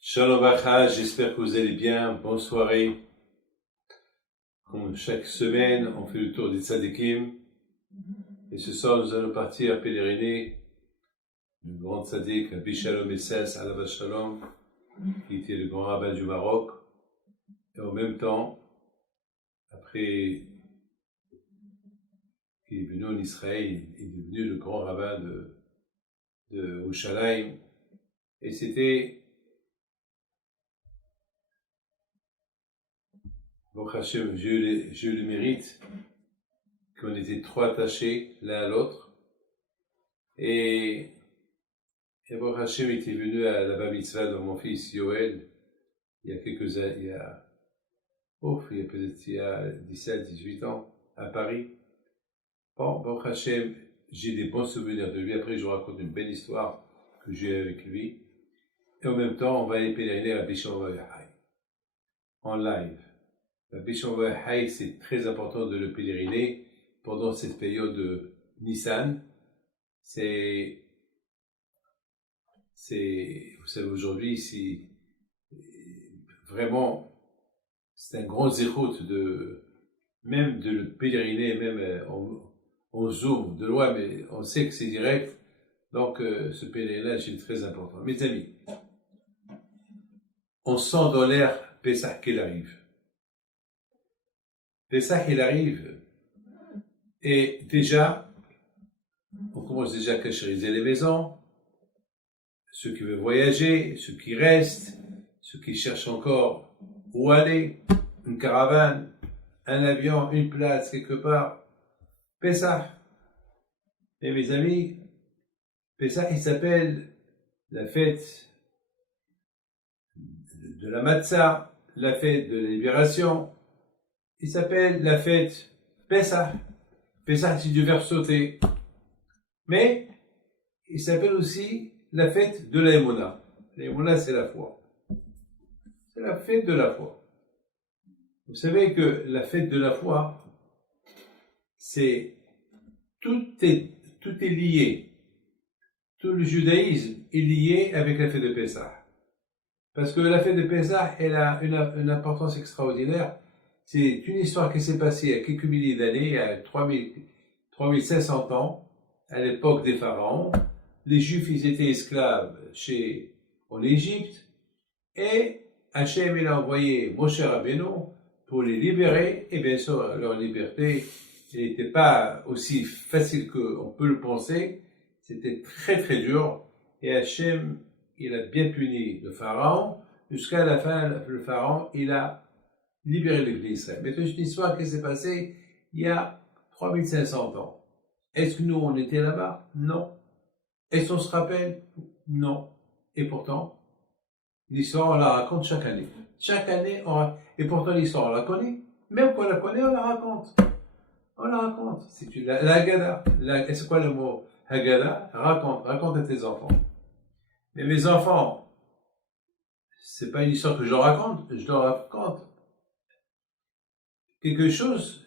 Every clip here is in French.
Shalom Bacha, j'espère que vous allez bien, bonne soirée. Comme chaque semaine, on fait le tour des tzadikim. Et ce soir, nous allons partir pèleriner le grand tzadik, Rabbi Shalom Essens, Alav Shalom, qui était le grand rabbin du Maroc. Et en même temps, après qu'il est venu en Israël, il est devenu le grand rabbin de Yerushalayim. Et c'était, bon Hachem, j'ai eu le mérite qu'on était trois attachés l'un à l'autre. Et bon Hachem était venu à la Bar Mitzvah de mon fils Yoel il y a quelques années, il y a peut-être 17, 18 ans, à Paris. Bon Hachem, j'ai des bons souvenirs de lui. Après, je vous raconte une belle histoire que j'ai eue avec lui. Et en même temps, on va aller pèleriner à Bishon Vayahai, en live. La Bishon Vayahai, c'est très important de le pèleriner pendant cette période de Nissan. Vous savez, aujourd'hui, vraiment, c'est un grand zérout même de le pèleriner, même on zoom de loin, mais on sait que c'est direct. Donc, ce pèlerinage est très important. Mes amis, on sent dans l'air Pessah qu'il arrive. Pessah, il arrive. Et déjà, on commence déjà à cachériser les maisons. Ceux qui veulent voyager, ceux qui restent, ceux qui cherchent encore où aller, une caravane, un avion, une place quelque part. Pessah. Et mes amis, Pessah, il s'appelle la fête de la Matzah, la fête de la libération. Il s'appelle la fête Pessah. Pessah, c'est du verbe sauter. Mais il s'appelle aussi la fête de la Emouna. La Emouna, c'est la foi. C'est la fête de la foi. Vous savez que la fête de la foi, tout est lié. Tout le judaïsme est lié avec la fête de Pessah. Parce que la fête de Pessah, elle a une importance extraordinaire. C'est une histoire qui s'est passée il y a quelques milliers d'années, il y a 3500 ans, à l'époque des pharaons. Les Juifs, ils étaient esclaves en Égypte, et Hachem, il a envoyé Moshe Rabbeinu pour les libérer, et bien sûr, leur liberté n'était pas aussi facile qu'on peut le penser, c'était très très dur, et Hachem, il a bien puni le pharaon, jusqu'à la fin, le pharaon, il a libéré l'Église d'Israël. Mais c'est une histoire qui s'est passée il y a 3500 ans. Est-ce que nous, on était là-bas? Non. Est-ce qu'on se rappelle? Non. Et pourtant, l'histoire, on la raconte chaque année. Chaque année, et pourtant l'histoire, on la connaît. Même quand on la connaît, on la raconte. On la raconte. C'est la Haggadah. C'est quoi le mot Haggadah? Raconte à tes enfants. Mais mes enfants, c'est pas une histoire que je leur raconte quelque chose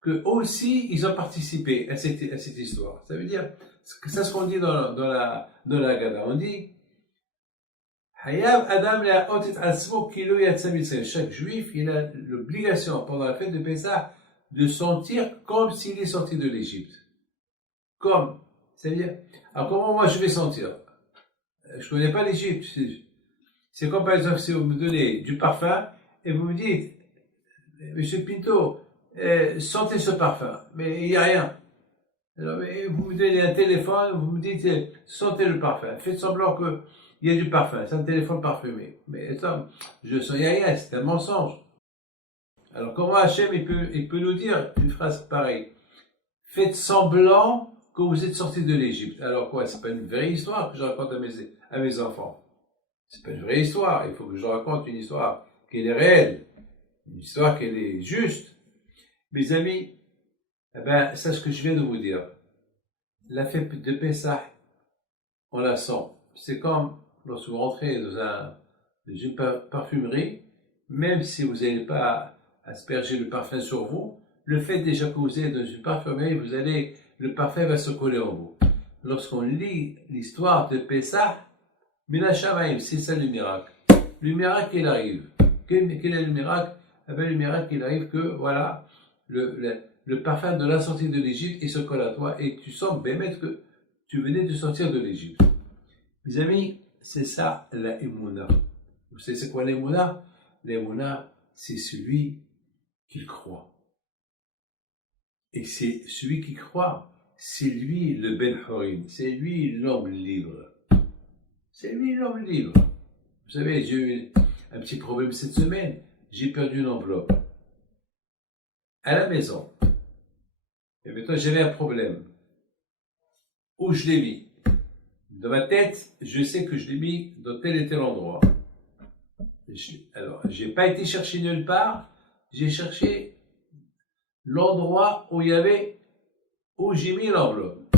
que aussi ils ont participé à cette histoire. Ça veut dire, c'est ce qu'on dit dans la Haggadah. On dit, chaque juif, il a l'obligation pendant la fête de Pessah de sentir comme s'il est sorti de l'Égypte. C'est-à-dire, alors comment moi je vais sentir? Je connais pas l'Égypte. C'est comme par exemple si vous me donnez du parfum et vous me dites, Monsieur Pinto, sentez ce parfum, mais il n'y a rien. Alors, vous me donnez un téléphone, vous me dites, sentez le parfum. Faites semblant qu'il y a du parfum, c'est un téléphone parfumé. Mais ça, je sens, il n'y a rien, c'est un mensonge. Alors comment Hachem, il peut nous dire une phrase pareille? Faites semblant que vous êtes sortis de l'Égypte. Alors quoi, c'est pas une vraie histoire que je raconte à mes enfants. C'est pas une vraie histoire, il faut que je raconte une histoire qui est réelle, une histoire qui est juste. Mes amis, c'est ce que je viens de vous dire. La fête de Pessah, on la sent. C'est comme lorsque vous rentrez dans une parfumerie, même si vous n'allez pas asperger le parfum sur vous, le fait déjà que vous êtes dans une parfumerie, le parfum va se coller en vous. lorsqu'on lit l'histoire de Pessah, Mina Shamaim, c'est ça le miracle. Le miracle, il arrive. Quel est le miracle? Eh bien, le miracle, il arrive que, voilà, le parfum de la sortie de l'Égypte, il se colle à toi et tu sens, Bémet, que tu venais de sortir de l'Égypte. Mes amis, c'est ça la Emouna. Vous savez c'est quoi l'Emouna? L'Emouna, c'est celui qui croit. Et c'est celui qui croit, c'est lui le Ben Horim, c'est lui l'homme libre. C'est lui l'homme libre. Vous savez, j'ai eu un petit problème cette semaine, j'ai perdu une enveloppe à la maison. Et maintenant, j'avais un problème. Où je l'ai mis? Dans ma tête, je sais que je l'ai mis dans tel et tel endroit. Alors, j'ai pas été chercher nulle part, j'ai cherché l'endroit où il y avait, où j'ai mis l'enveloppe.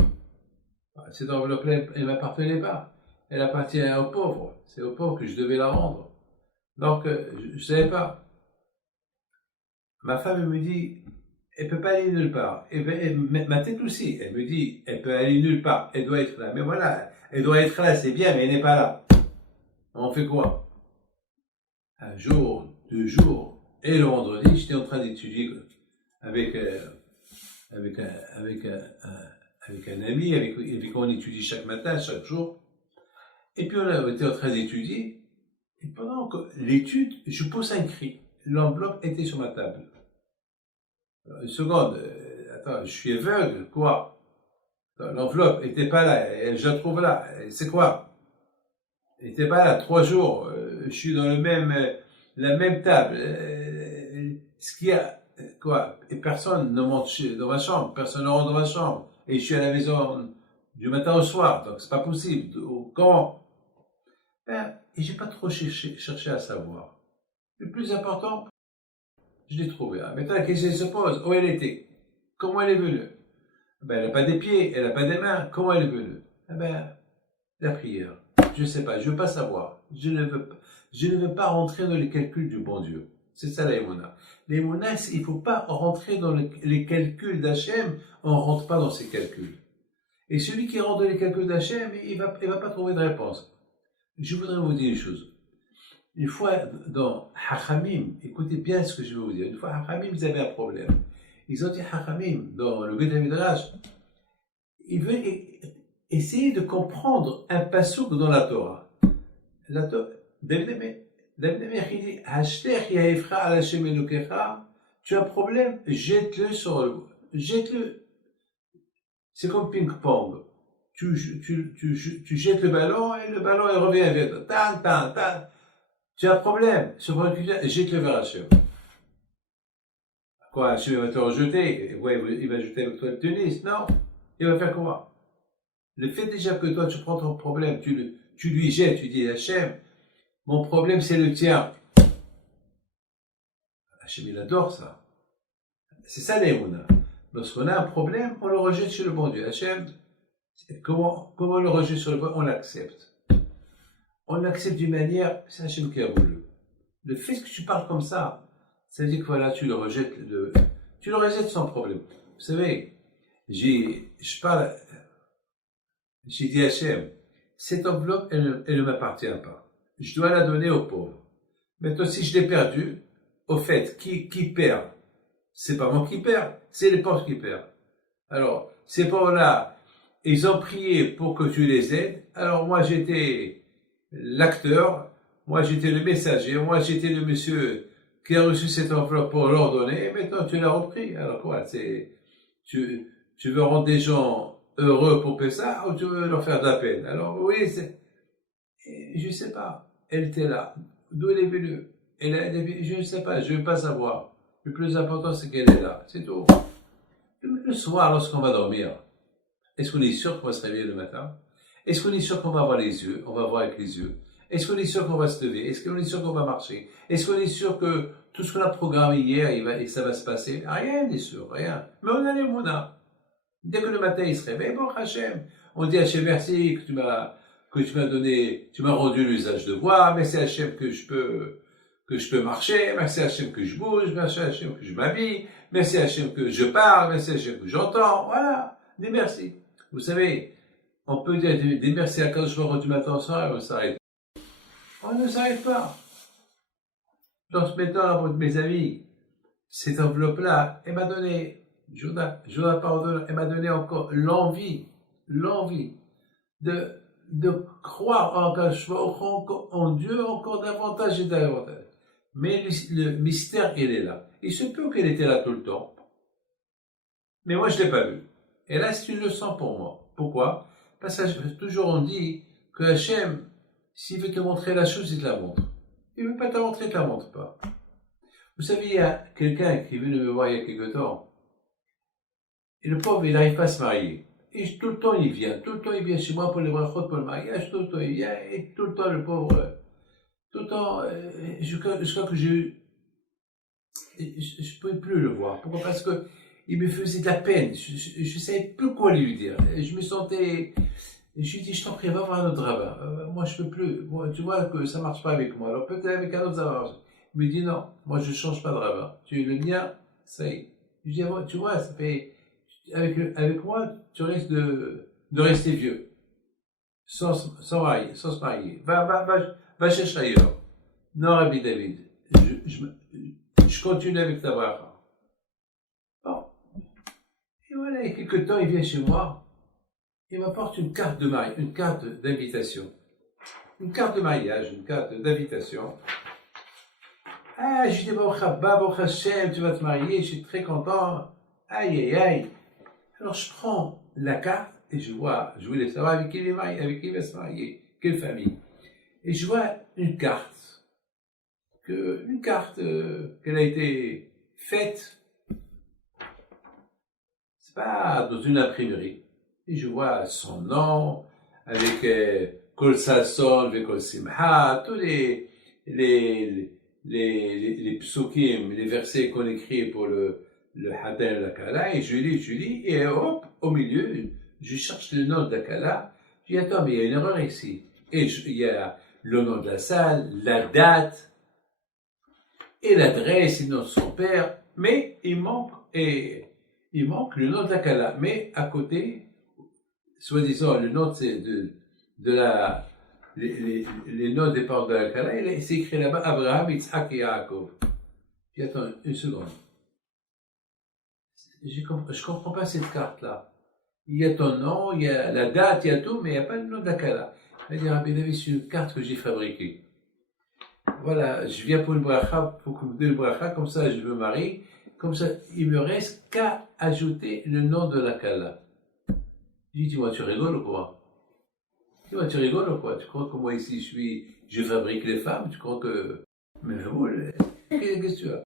Cette enveloppe-là, elle ne m'appartenait pas. Elle appartient aux pauvres. C'est aux pauvres que je devais la rendre. Donc, je ne savais pas. Ma femme me dit, elle ne peut pas aller nulle part. Et ma tête aussi, elle me dit, elle peut aller nulle part. Elle doit être là. Mais voilà, elle doit être là, c'est bien, mais elle n'est pas là. On fait quoi? Un jour, 2 jours, et le vendredi, j'étais en train d'étudier avec un ami, avec qui on étudie chaque matin, chaque jour. Et puis on a été en train d'étudier. Et pendant que l'étude, je pousse un cri. L'enveloppe était sur ma table. Alors, une seconde, attends, je suis aveugle, quoi? L'enveloppe n'était pas là, je la trouve là. C'est quoi? Elle n'était pas là, 3 jours. Je suis dans la même table. Ce qu'il y a, quoi? Et personne ne monte dans ma chambre, personne ne rentre dans ma chambre. Et je suis à la maison du matin au soir, donc c'est pas possible. Comment? Et j'ai pas trop cherché à savoir. Le plus important, je l'ai trouvé. Maintenant, la question se pose, où elle était? Comment elle est venue? Elle n'a pas des pieds, elle n'a pas des mains, comment elle est venue? La prière. Je ne sais pas, je ne veux pas savoir. Je ne veux pas rentrer dans les calculs du bon Dieu. C'est ça l'Emouna. L'Emouna, il ne faut pas rentrer dans les calculs d'Hachem, on ne rentre pas dans ces calculs. Et celui qui rentre dans les calculs d'Hachem, il va pas trouver de réponse. Je voudrais vous dire une chose. Une fois dans Hachamim, écoutez bien ce que je vais vous dire. Une fois Hachamim, ils avaient un problème. Ils ont dit Hachamim, dans le Beth Midrash, ils veulent essayer de comprendre un passouk dans la Torah. David Amelech, il dit, Hashtech yaefra al Hashem Elokecha, tu as un problème, jette-le sur jette-le. C'est comme ping-pong. Tu jettes le ballon et le ballon il revient vers toi. Tan, tan, tan. Tu as un problème. Jette-le vers Hachem. Quoi, Hachem va te rejeter? Ouais, il va jeter avec toi le tennis? Non. Il va faire quoi? Le fait déjà que toi tu prends ton problème, tu lui jettes, tu dis Hachem, mon problème c'est le tien. Hachem il adore ça. C'est ça l'Emouna. Lorsqu'on a un problème, on le rejette chez le bon Dieu. Hachem, comment on le rejette sur le bon Dieu? On l'accepte. On l'accepte d'une manière, c'est Hachem qui a voulu. Le fait que tu parles comme ça veut dire que voilà, tu le rejettes sans problème. Vous savez, j'ai dit à Hachem, cette enveloppe, elle ne m'appartient pas. Je dois la donner aux pauvres. Maintenant, si je l'ai perdue, au fait, qui perd? C'est pas moi qui perds, c'est les pauvres qui perdent. Alors, ces pauvres-là, ils ont prié pour que tu les aides. Alors, moi, j'étais l'acteur, moi, j'étais le messager, moi, j'étais le monsieur qui a reçu cette enveloppe pour leur donner, et maintenant, tu l'as repris. Alors, quoi, tu veux rendre des gens heureux pour Pessah, ou tu veux leur faire de la peine? Alors, oui, je ne sais pas. Elle était là. D'où elle est venue? Je ne sais pas, je ne veux pas savoir. Le plus important, c'est qu'elle est là. C'est tout. Le soir, lorsqu'on va dormir, est-ce qu'on est sûr qu'on va se réveiller le matin? Est-ce qu'on est sûr qu'on va avoir les yeux? On va voir avec les yeux. Est-ce qu'on est sûr qu'on va se lever? Est-ce qu'on est sûr qu'on va marcher? Est-ce qu'on est sûr que tout ce qu'on a programmé hier, ça va se passer? Rien n'est sûr, rien. Mais on a les mounas. Dès que le matin, il se réveille, bon, Hachem. On dit Hachem, merci que tu m'as donné, tu m'as rendu l'usage de voix, merci Hachem que je peux marcher, merci Hachem que je bouge, merci Hachem que je m'habille, merci Hachem que je parle, merci Hachem que j'entends, voilà, dis merci. Vous savez, On peut dire des merci à Kadosh Baruch Hu du matin au soir et on s'arrête. On ne s'arrête pas. Dans ce maintenant, pour mes amis, cette enveloppe-là, elle m'a donné, je vous la pardonne, elle m'a donné encore l'envie de croire en Dieu encore davantage et davantage. Mais le mystère, il est là. Il se peut qu'elle était là tout le temps. Mais moi, je ne l'ai pas vu. Et là, c'est une leçon pour moi. Pourquoi? Parce que toujours on dit que Hachem, s'il veut te montrer la chose, il te la montre. Il ne veut pas te la montrer, il ne te la montre pas. Vous savez, il y a quelqu'un qui est venu me voir il y a quelque temps. Et le pauvre, il n'arrive pas à se marier. Et tout le temps, il vient chez moi pour les brachot, pour le mariage, tout le temps, il vient, et tout le temps, le pauvre, tout le temps, je crois que je ne pouvais plus le voir. Pourquoi? Parce que il me faisait de la peine. Je ne savais plus quoi lui dire. Je me sentais, je lui dis, je t'en prie, va voir un autre rabbin. Moi, je peux plus. Moi, tu vois que ça marche pas avec moi. Alors peut-être avec un autre, ça va marcher. Il me dit, non, moi, je change pas de rabbin. Tu es le mien, ça y est. Je dis, ah, tu vois, ça fait, avec moi, tu risques de rester vieux. Sans se marier. Va chercher ailleurs. Non, Rabbi David. Je continue avec ta bracha. Bon. Et voilà, il y a quelque temps, il vient chez moi. Il m'apporte une carte de mariage, une carte d'invitation. Une carte de mariage, une carte d'invitation. Ah, je dis, Baruch Hashem, tu vas te marier, je suis très content. Aïe, aïe, aïe. Alors, je prends la carte et je voulais savoir avec qui il est marié, avec qui il va se marier, quelle famille. Et je vois une carte, qu'elle a été faite, c'est pas dans une imprimerie. Et je vois son nom, avec Kol Sasson, Kol Simha, tous les psukim, les versets qu'on écrit pour le Hadar la Kala, et je lis, et hop, au milieu, je cherche le nom de la Kala, je dis, attends, mais il y a une erreur ici. Et il y a le nom de la salle, la date, et l'adresse, et le nom de son père, mais il manque le nom de la Kala. Mais à côté, soi-disant, le nom les noms des parents de la Kala, c'est écrit là-bas, Abraham, Yitzhak et Yaakov. Puis attends, une seconde. Je comprends pas cette carte-là. Il y a ton nom, il y a la date, il y a tout, mais il n'y a pas le nom de la Kala. Il dit, Rabbi David, c'est une carte que j'ai fabriquée. Voilà, je viens pour une bracha, pour que vous me donne une bracha, comme ça je me marie, comme ça il me reste qu'à ajouter le nom de la Kala. Je dis, dis-moi, tu rigoles ou quoi? Dis-moi, tu rigoles ou quoi? Tu crois que moi ici je fabrique les femmes? Tu crois que. Mais vous, qu'est-ce que tu as?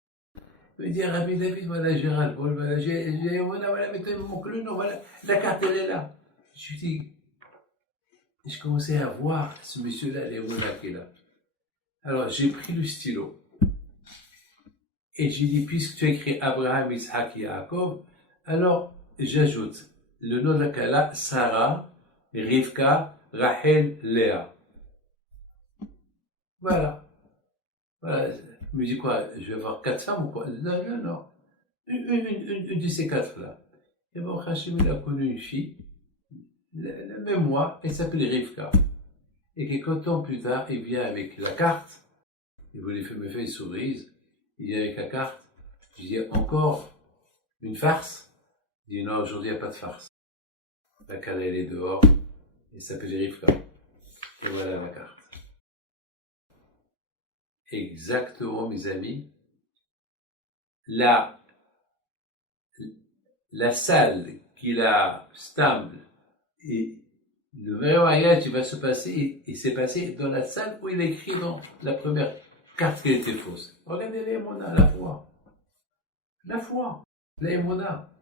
Il me dit, Rabbi David, voilà, Gérald, voilà, mettez mon clou, non, voilà, la carte elle est là. Je lui dis, je commençais à voir ce monsieur-là, les Rouna qui est là. Alors, j'ai pris le stylo et j'ai dit, puisque tu as écrit Abraham, Isaac et Yaakov, alors j'ajoute le nom de la Kala, Sarah, Rivka, Rachel, Léa. Voilà. Voilà. Je me dis quoi, je vais avoir 4 femmes ou quoi? Non. Une de ces 4-là. Et bon, Hachem, il a connu une fille, même moi, elle s'appelle Rivka. Et quelques temps plus tard, il vient avec la carte. Il voulait me faire une sourise. Il vient avec la carte. Je dis, encore une farce? Il dit, non, aujourd'hui, il n'y a pas de farce. La Kala, elle est dehors. Elle s'appelle Rivka. Et voilà la carte. Exactement, mes amis. La salle qu'il a stable et le vrai mariage il va se passer, il s'est passé dans la salle où il a écrit dans la première carte qu'elle était fausse. Regardez l'Emouna, la foi. La foi, l'Emouna.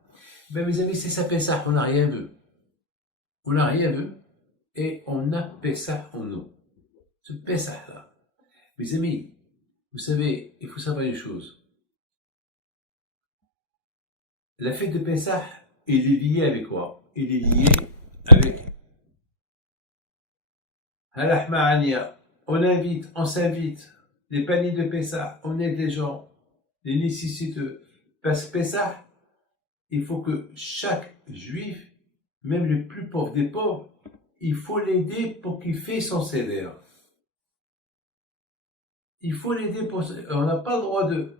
Ben mes amis, c'est ça Pessah, on n'a rien vu. On n'a rien vu et on a Pessah en nous. Ce Pessah-là. Mes amis, vous savez, il faut savoir une chose. La fête de Pessah, elle est liée avec quoi? Elle est liée avec Halachma'ania. On s'invite, les paniers de Pessah, on aide les gens, les nécessiteux. Parce que Pessah, il faut que chaque juif, même le plus pauvre des pauvres, il faut l'aider pour qu'il fasse son CDR. Il faut l'aider pour... On n'a pas le droit de,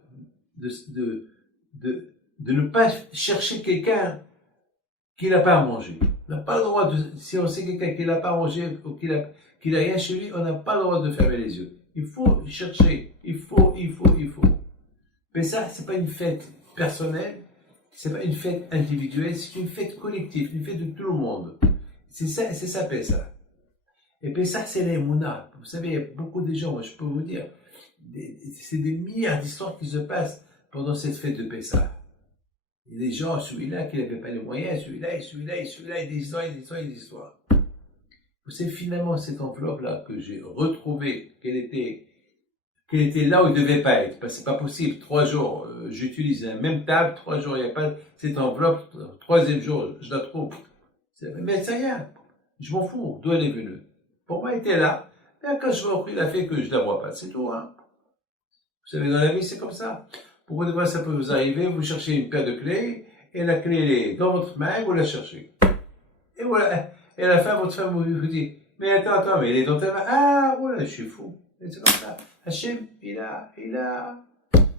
de, de ne pas chercher quelqu'un qui n'a pas à manger. On n'a pas le droit de... Si on sait quelqu'un qui n'a pas à manger ou qui n'a rien chez lui, on n'a pas le droit de fermer les yeux. Il faut chercher. Il faut. Mais ça, c'est pas une fête personnelle, c'est pas une fête individuelle, c'est une fête collective, une fête de tout le monde. C'est ça Pessah. Et Pessah, c'est les Mouna. Vous savez, il y a beaucoup de gens, moi je peux vous dire, c'est des milliards d'histoires qui se passent pendant cette fête de Pessah. Il y a des gens, celui-là qui n'avait pas les moyens, celui-là, et des histoires. Vous savez, finalement, cette enveloppe-là que j'ai retrouvée, qu'elle était là où il ne devait pas être. Parce que c'est pas possible. 3 jours, j'utilise la même table, 3 jours, il n'y a pas cette enveloppe. 3e jour, je la trouve. Mais c'est rien. Je m'en fous d'où elle est venue. Pour moi, elle était là. Et quand je vois il a fait que je ne la vois pas. C'est tout, hein. Vous savez, dans la vie, c'est comme ça. Beaucoup de fois, ça peut vous arriver, vous cherchez une paire de clés, et la clé, elle est dans votre main, vous la cherchez. Et voilà. Et à la fin, votre femme vous dit, mais attends, mais elle est dans ta main. Ah, voilà, je suis fou. Et c'est comme ça. Hachem,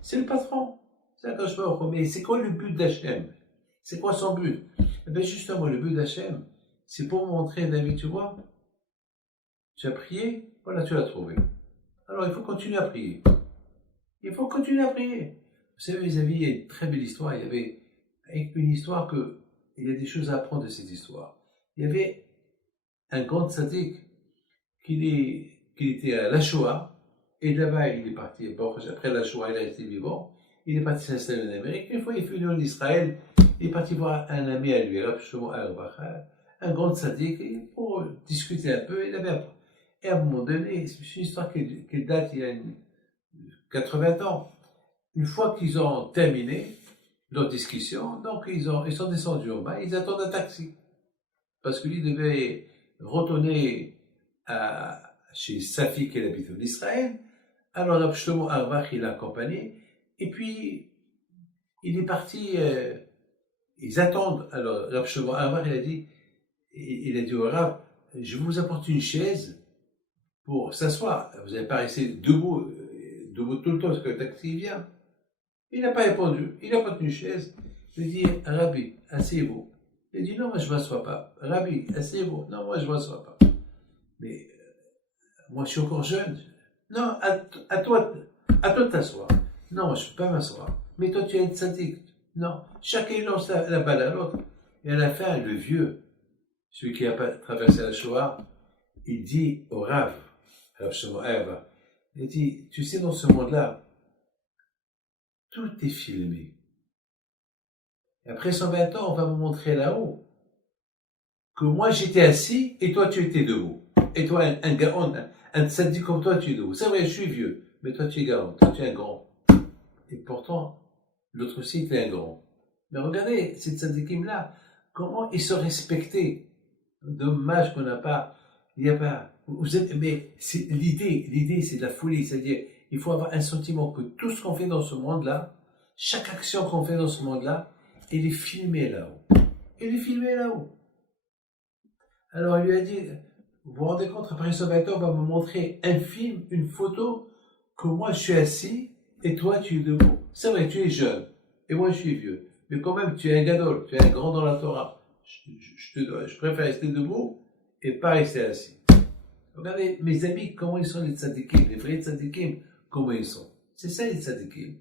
c'est le patron. C'est quand je me mais c'est quoi le but d'Hachem? C'est quoi son but? Eh bien, justement, le but d'Hachem, c'est pour montrer, David, tu vois, tu as prié, voilà, tu l'as trouvé. Alors, il faut continuer à prier. Il faut continuer à prier. Vous savez, mes amis, il y a une très belle histoire. Il y avait une histoire que, il y a des choses à apprendre de cette histoire. Il y avait un grand tzaddik qui était à la Shoah, et de là-bas, il est parti, bon, après la Shoah, il est resté vivant, il est parti s'installer en Amérique. Une fois, il est venu en Israël, il est parti voir un ami à lui, un grand tzaddik, pour discuter un peu. Et à un moment donné, c'est une histoire qui date il y a 80 ans. Une fois qu'ils ont terminé leur discussion, donc ils sont descendus en bas, ils attendent un taxi. Parce que lui devait retourner chez sa fille qui habite en Israël. Alors, Rav Shlomo Auerbach, il l'a accompagné. Et puis, il est parti, ils attendent. Alors, Rav Shlomo Auerbach, il a dit au Rav, je vous apporte une chaise pour s'asseoir. Vous n'allez pas rester debout tout le temps parce que le taxi vient. Il n'a pas répondu. Il a apporté une chaise. Il a dit, Rabbi, asseyez-vous. Il a dit, non, moi je ne m'assois pas. Rabbi, asseyez-vous. Non, moi je ne m'assois pas. Mais moi je suis encore jeune. Non, à toi de t'asseoir. Non, moi je ne peux pas m'asseoir. Mais toi tu es une tzaddik. Non, chacun lance la balle à l'autre. Et à la fin, le vieux, celui qui a traversé la Shoah, il dit au Rav, il dit, tu sais, dans ce monde-là, tout est filmé. Et après 120 ans, on va me montrer là-haut que moi j'étais assis et toi tu étais debout. Et toi, un garon, un tzaddik comme toi, tu es debout. C'est vrai, je suis vieux, mais toi tu es garon, toi tu es un grand. Et pourtant, l'autre aussi était un grand. Mais regardez, ces tzaddikim-là, comment ils sont respectés. Dommage qu'on n'a pas, il n'y a pas. Mais l'idée c'est de la folie, c'est-à-dire, il faut avoir un sentiment que tout ce qu'on fait dans ce monde-là, chaque action qu'on fait dans ce monde-là, elle est filmée là-haut. Elle est filmée là-haut. Alors il lui a dit, vous vous rendez compte, après 120 ans, on va me montrer un film, une photo, que moi je suis assis et toi tu es debout. C'est vrai, tu es jeune et moi je suis vieux. Mais quand même, tu es un gadol, tu es un grand dans la Torah. Je préfère rester debout et pas rester assis. Regardez, mes amis, comment ils sont les tzadikim, les vrais tzadikim, comment ils sont. C'est ça les tzadikim.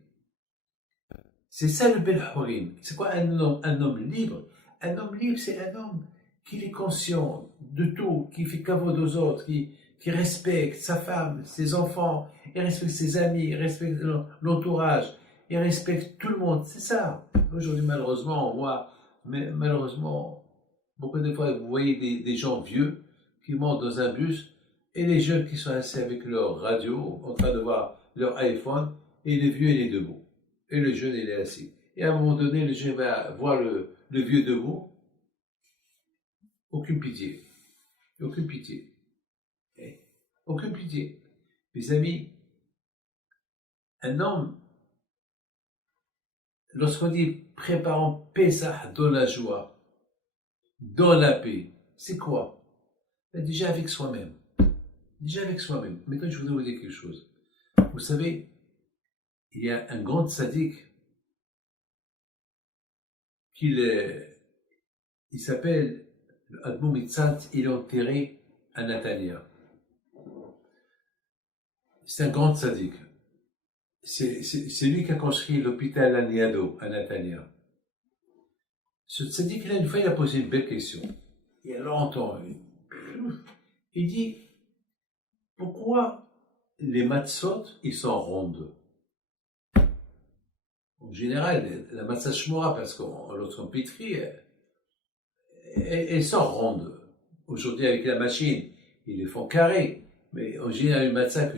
C'est ça le Ben Horim. C'est quoi un homme libre? Un homme libre, c'est un homme qui est conscient de tout, qui fait kavod aux autres, qui respecte sa femme, ses enfants, il respecte ses amis, il respecte l'entourage, il respecte tout le monde. C'est ça. Aujourd'hui, malheureusement, on voit, mais malheureusement, beaucoup de fois, vous voyez des gens vieux qui montent dans un bus et les jeunes qui sont assis avec leur radio, en train de voir leur iPhone, et le vieux, il est debout. Et le jeune, il est assis. Et à un moment donné, le jeune va voir le vieux debout. Aucune pitié. Aucune pitié. Aucune pitié. Mes amis, un homme, lorsqu'on dit préparons Pessah dans la joie, dans la paix, c'est quoi? Déjà avec soi-même. Déjà avec soi-même. Maintenant, je voudrais vous dire quelque chose. Vous savez, il y a un grand sadique il s'appelle Admon Mitzat, il est enterré à Natania. C'est un grand sadique. C'est lui qui a construit l'hôpital Aniado à Natania. Ce sadique, là, une fois, il a posé une belle question. Il y a longtemps. Il dit, pourquoi les matzot, ils sont rondes? En général, la matzah shmora, parce qu'on l'autre pétrit, elles sont rondes. Aujourd'hui, avec la machine, ils les font carrés. Mais en général, une matzah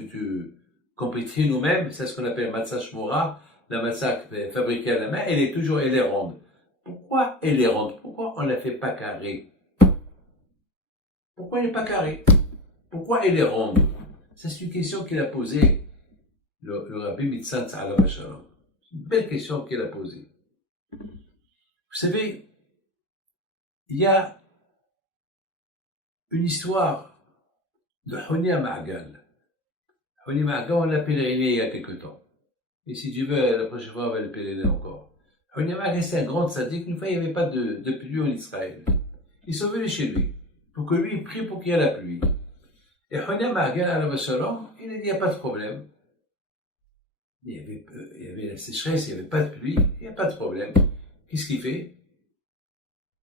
qu'on pétrit nous-mêmes, c'est ce qu'on appelle matzah shmora, la matzah fabriquée à la main, elle est ronde. Pourquoi elle est ronde? Pourquoi on ne la fait pas carrée? Pourquoi elle n'est pas carrée? Pourquoi elle est ronde? Ça, c'est une question qu'il a posée, le Rabbi Mitzat Alav Shalom. C'est une belle question qu'il a posée. Vous savez, il y a une histoire de Honia Ma'agal. Honia Ma'agal, on l'a pèleriné il y a quelque temps. Et si tu veux, la prochaine fois, on va le pèleriner encore. Honia Ma'agal, c'est un grand sadique. Une fois, il n'y avait pas de pluie en Israël. Ils sont venus chez lui, pour que lui prie pour qu'il y ait la pluie. Et Honia Ma'agal, Alav Shalom, il a dit, il n'y a pas de problème. Il y avait la sécheresse, il n'y avait pas de pluie, il n'y a pas de problème. Qu'est-ce qu'il fait?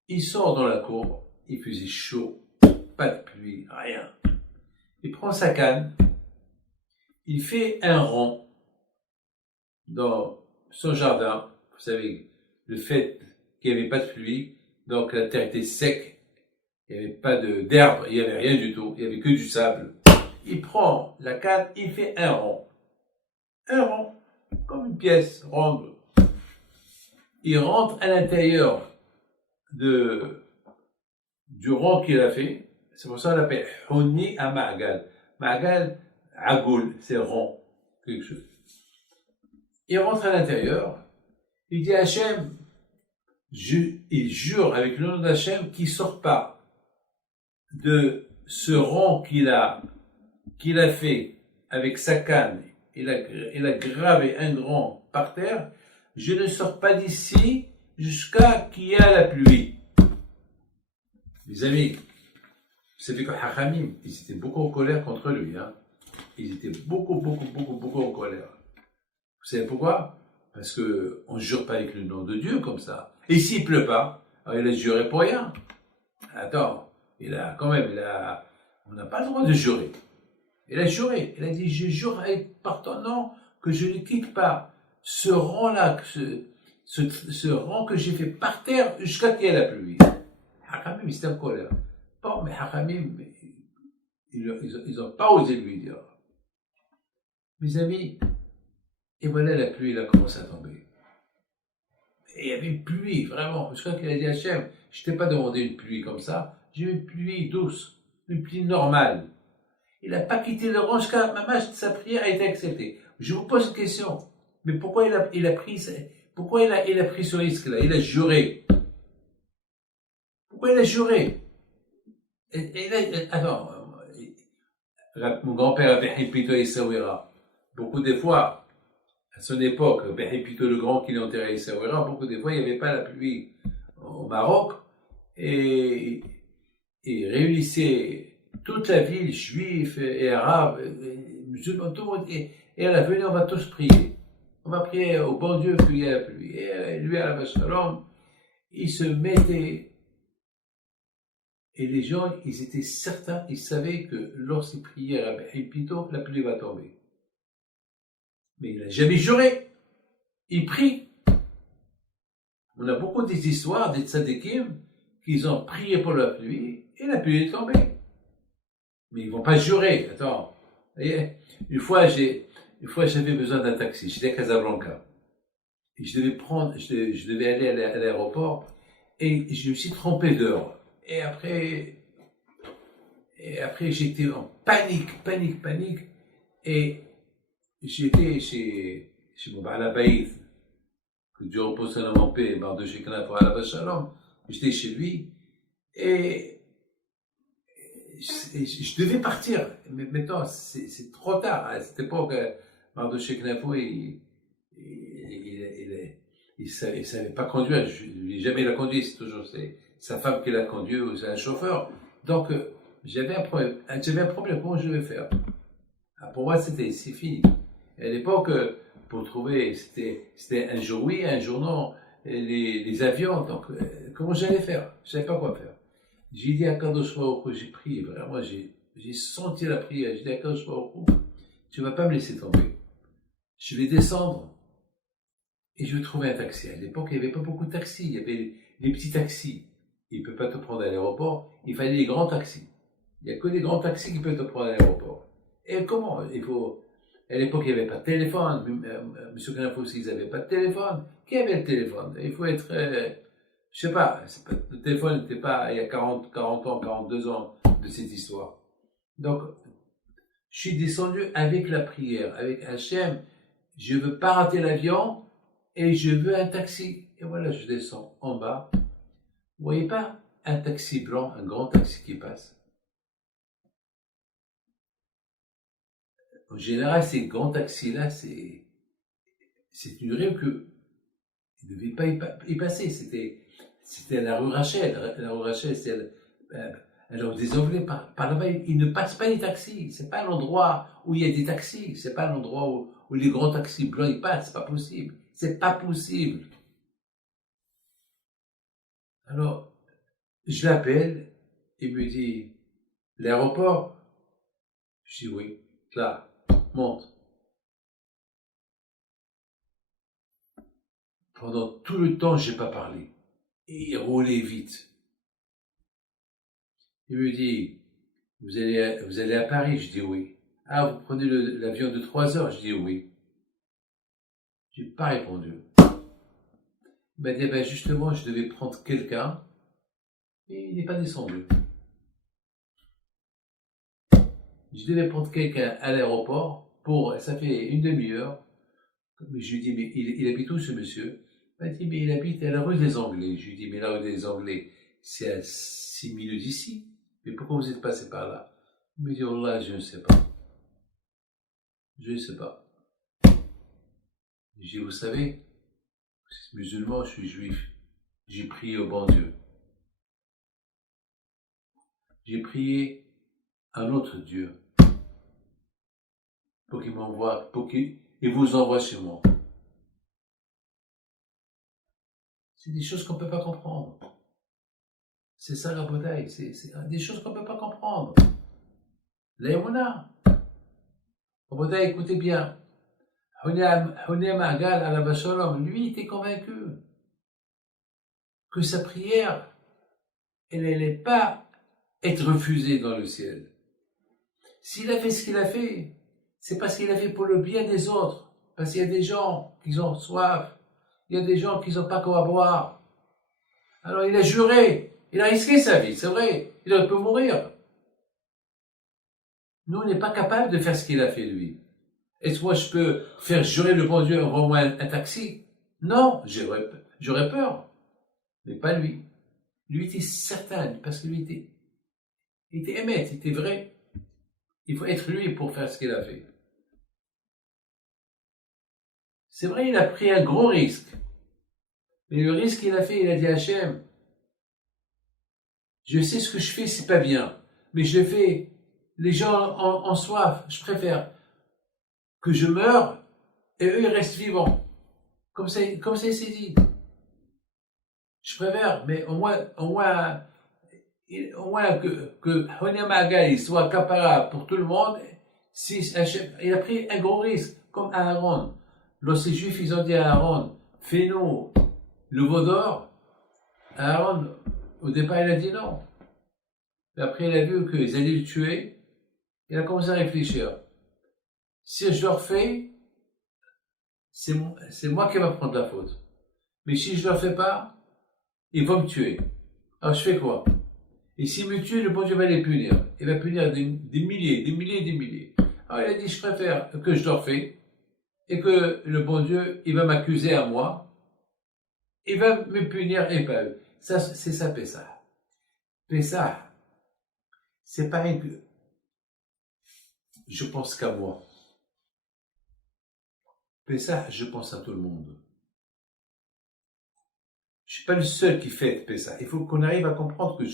Il sort dans la cour, il faisait chaud, pas de pluie, rien. Il prend sa canne, il fait un rond dans son jardin. Vous savez, le fait qu'il n'y avait pas de pluie, donc la terre était sec, il n'y avait pas d'herbe, il n'y avait rien du tout, il n'y avait que du sable. Il prend la canne, il fait un rond, comme une pièce ronde. Il rentre à l'intérieur du rond qu'il a fait. C'est pour ça qu'on l'appelle Honi à Ma'agal. Ma'agal, Agoul, c'est rond, quelque chose. Il rentre à l'intérieur, il dit à Hachem, il jure avec le nom d'Hachem qu'il ne sort pas de ce rond qu'il a fait avec sa canne. Il a gravé un grand par terre. Je ne sors pas d'ici jusqu'à qu'il y ait la pluie. Les amis, vous savez que Hachamim, ils étaient beaucoup en colère contre lui. Hein. Ils étaient beaucoup en colère. Vous savez pourquoi? Parce qu'on ne jure pas avec le nom de Dieu comme ça. Et s'il ne pleut pas, alors il a juré pour rien. Attends, on n'a pas le droit de jurer. Il a juré, il a dit, je jure par ton nom que je ne quitte pas ce rang-là, ce rang que j'ai fait par terre jusqu'à qu'il y ait la pluie. Hachamim, ils étaient en colère. Bon, mais Hachamim, ils n'ont pas osé lui dire. Mes amis, et voilà la pluie, elle a commencé à tomber. Et il y avait une pluie, vraiment. Je crois qu'il a dit à Hachem, je ne t'ai pas demandé une pluie comme ça, j'ai une pluie douce, une pluie normale. Il n'a pas quitté le rang jusqu'à sa prière a été acceptée. Je vous pose une question. Mais pourquoi il a pris ce risque-là? Il a juré. Pourquoi il a juré? Attends, mon grand-père avait Pito et Essaouira. Beaucoup des fois, à son époque, Pito le Grand qui est enterré à Essaouira, beaucoup des fois, il n'y avait pas la pluie au Maroc. Et réunissait toute la ville, juifs et arabes, et musulmans, tout le monde, et à la venue, on va tous prier. On va prier au bon Dieu qu'il y ait la pluie. Et lui, à la Shalom, il se mettait, et les gens, ils étaient certains, ils savaient que lorsqu'ils priaient à Pito, la pluie va tomber. Mais il n'a jamais juré. Il prie. On a beaucoup des histoires des tzadikim qu'ils ont prié pour la pluie, et la pluie est tombée. Mais ils ne vont pas jurer. Attends. Vous voyez, une fois, j'avais besoin d'un taxi. J'étais à Casablanca. Et je devais aller à l'aéroport. Et je me suis trompé d'heure. Et après, j'étais en panique. Et j'étais chez mon Balabaïd, que Dieu repose son âme en paix, Bar de Shekina pour Alav Shalom. J'étais chez lui. Et je devais partir, mais maintenant c'est trop tard. À cette époque, Mardochée Knafou, il savait pas conduire. Jamais il a conduit, c'est toujours sa femme qui l'a conduit ou c'est un chauffeur. Donc j'avais un problème. Comment je vais faire? Pour moi, c'est fini. À l'époque, pour trouver, c'était un jour oui, un jour non, les avions. Donc comment j'allais faire? Je savais pas quoi faire. J'ai dit à Kadosh Baruch Hu, j'ai prié, vraiment, j'ai senti la prière. J'ai dit à Kadosh Baruch Hu, tu vas pas me laisser tomber. Je vais descendre et je vais trouver un taxi. À l'époque, il n'y avait pas beaucoup de taxis, il y avait les petits taxis. Il ne peut pas te prendre à l'aéroport, il fallait les grands taxis. Il n'y a que les grands taxis qui peuvent te prendre à l'aéroport. Et comment? À l'époque, il n'y avait pas de téléphone. Monsieur Canafo aussi, ils n'avaient pas de téléphone. Qui avait le téléphone? Il faut être, je sais pas, le téléphone n'était pas il y a 40 ans, 42 ans de cette histoire. Donc, je suis descendu avec la prière, avec Hachem. Je ne veux pas rater l'avion et je veux un taxi. Et voilà, je descends en bas. Vous voyez pas un taxi blanc, un grand taxi qui passe? En général, ces grands taxis-là, c'est une rue que il ne devait pas y passer. C'était la rue Rachel. La rue Rachel, c'est alors désolé, par là-bas, il ne passe pas les taxis. C'est pas l'endroit où il y a des taxis. C'est pas l'endroit où les grands taxis blancs ils passent. C'est pas possible. C'est pas possible. Alors, je l'appelle. Il me dit, l'aéroport? Je dis oui. Là, monte. Pendant tout le temps, j'ai pas parlé. Et il roulait vite. Il me dit, vous allez à Paris? Je dis oui. Ah, vous prenez l'avion de 3 heures? Je dis oui. Je n'ai pas répondu. Il m'a dit, ben justement, je devais prendre quelqu'un, et il n'est pas descendu. Je devais prendre quelqu'un à l'aéroport ça fait une demi-heure. Je lui dis, mais il habite où ce monsieur? Il m'a dit, mais il habite à la rue des Anglais. Je lui dis, mais la rue des Anglais, c'est à 6 minutes d'ici. Mais pourquoi vous êtes passé par là? Il me dit, oh là, je ne sais pas. Je ne sais pas. Je dis, vous savez, je suis musulman, je suis juif. J'ai prié au bon Dieu. J'ai prié un autre Dieu pour qu'il m'envoie, pour qu'il vous envoie chez moi. C'est des choses qu'on ne peut pas comprendre. C'est ça la bataille, c'est des choses qu'on ne peut pas comprendre. Léona, la bataille, écoutez bien. Hunem Agal à la Bashalom, lui était convaincu que sa prière, elle n'allait pas être refusée dans le ciel. S'il a fait ce qu'il a fait, c'est parce qu'il a fait pour le bien des autres. Parce qu'il y a des gens qui ont soif, il y a des gens qui n'ont pas quoi boire. Alors il a juré, il a risqué sa vie, c'est vrai, il aurait pu mourir. Nous, on n'est pas capable de faire ce qu'il a fait lui. Est-ce que moi je peux faire jurer le bon Dieu, envoie-moi un taxi? Non, j'aurais peur. Mais pas lui. Lui était certain, parce que lui était émet, il était vrai. Il faut être lui pour faire ce qu'il a fait. C'est vrai, il a pris un gros risque. Mais le risque qu'il a fait, il a dit à Hachem, je sais ce que je fais, c'est pas bien. Mais je le fais. Les gens en soif, je préfère que je meure et eux, ils restent vivants. Comme ça il s'est dit. Je préfère, mais au moins que Honemaga, il soit capable pour tout le monde, il a pris un gros risque, comme Aaron. Lorsque les Juifs, ils ont dit à Aaron, fais-nous le veau d'or, Aaron, au départ, il a dit non. Mais après, il a vu qu'ils allaient le tuer, il a commencé à réfléchir. Si je le refais, c'est moi qui vais prendre la faute. Mais si je ne le fais pas, ils vont me tuer. Alors je fais quoi? Et s'il me tue, le bon Dieu va les punir. Il va punir des milliers. Alors il a dit, je préfère que je le refais et que le bon Dieu, il va m'accuser à moi. Il va me punir et pas eux. Ça, c'est ça, Pessah. Pessah, c'est pareil que je pense qu'à moi. Pessah, je pense à tout le monde. Je suis pas le seul qui fête Pessah. Il faut qu'on arrive à comprendre que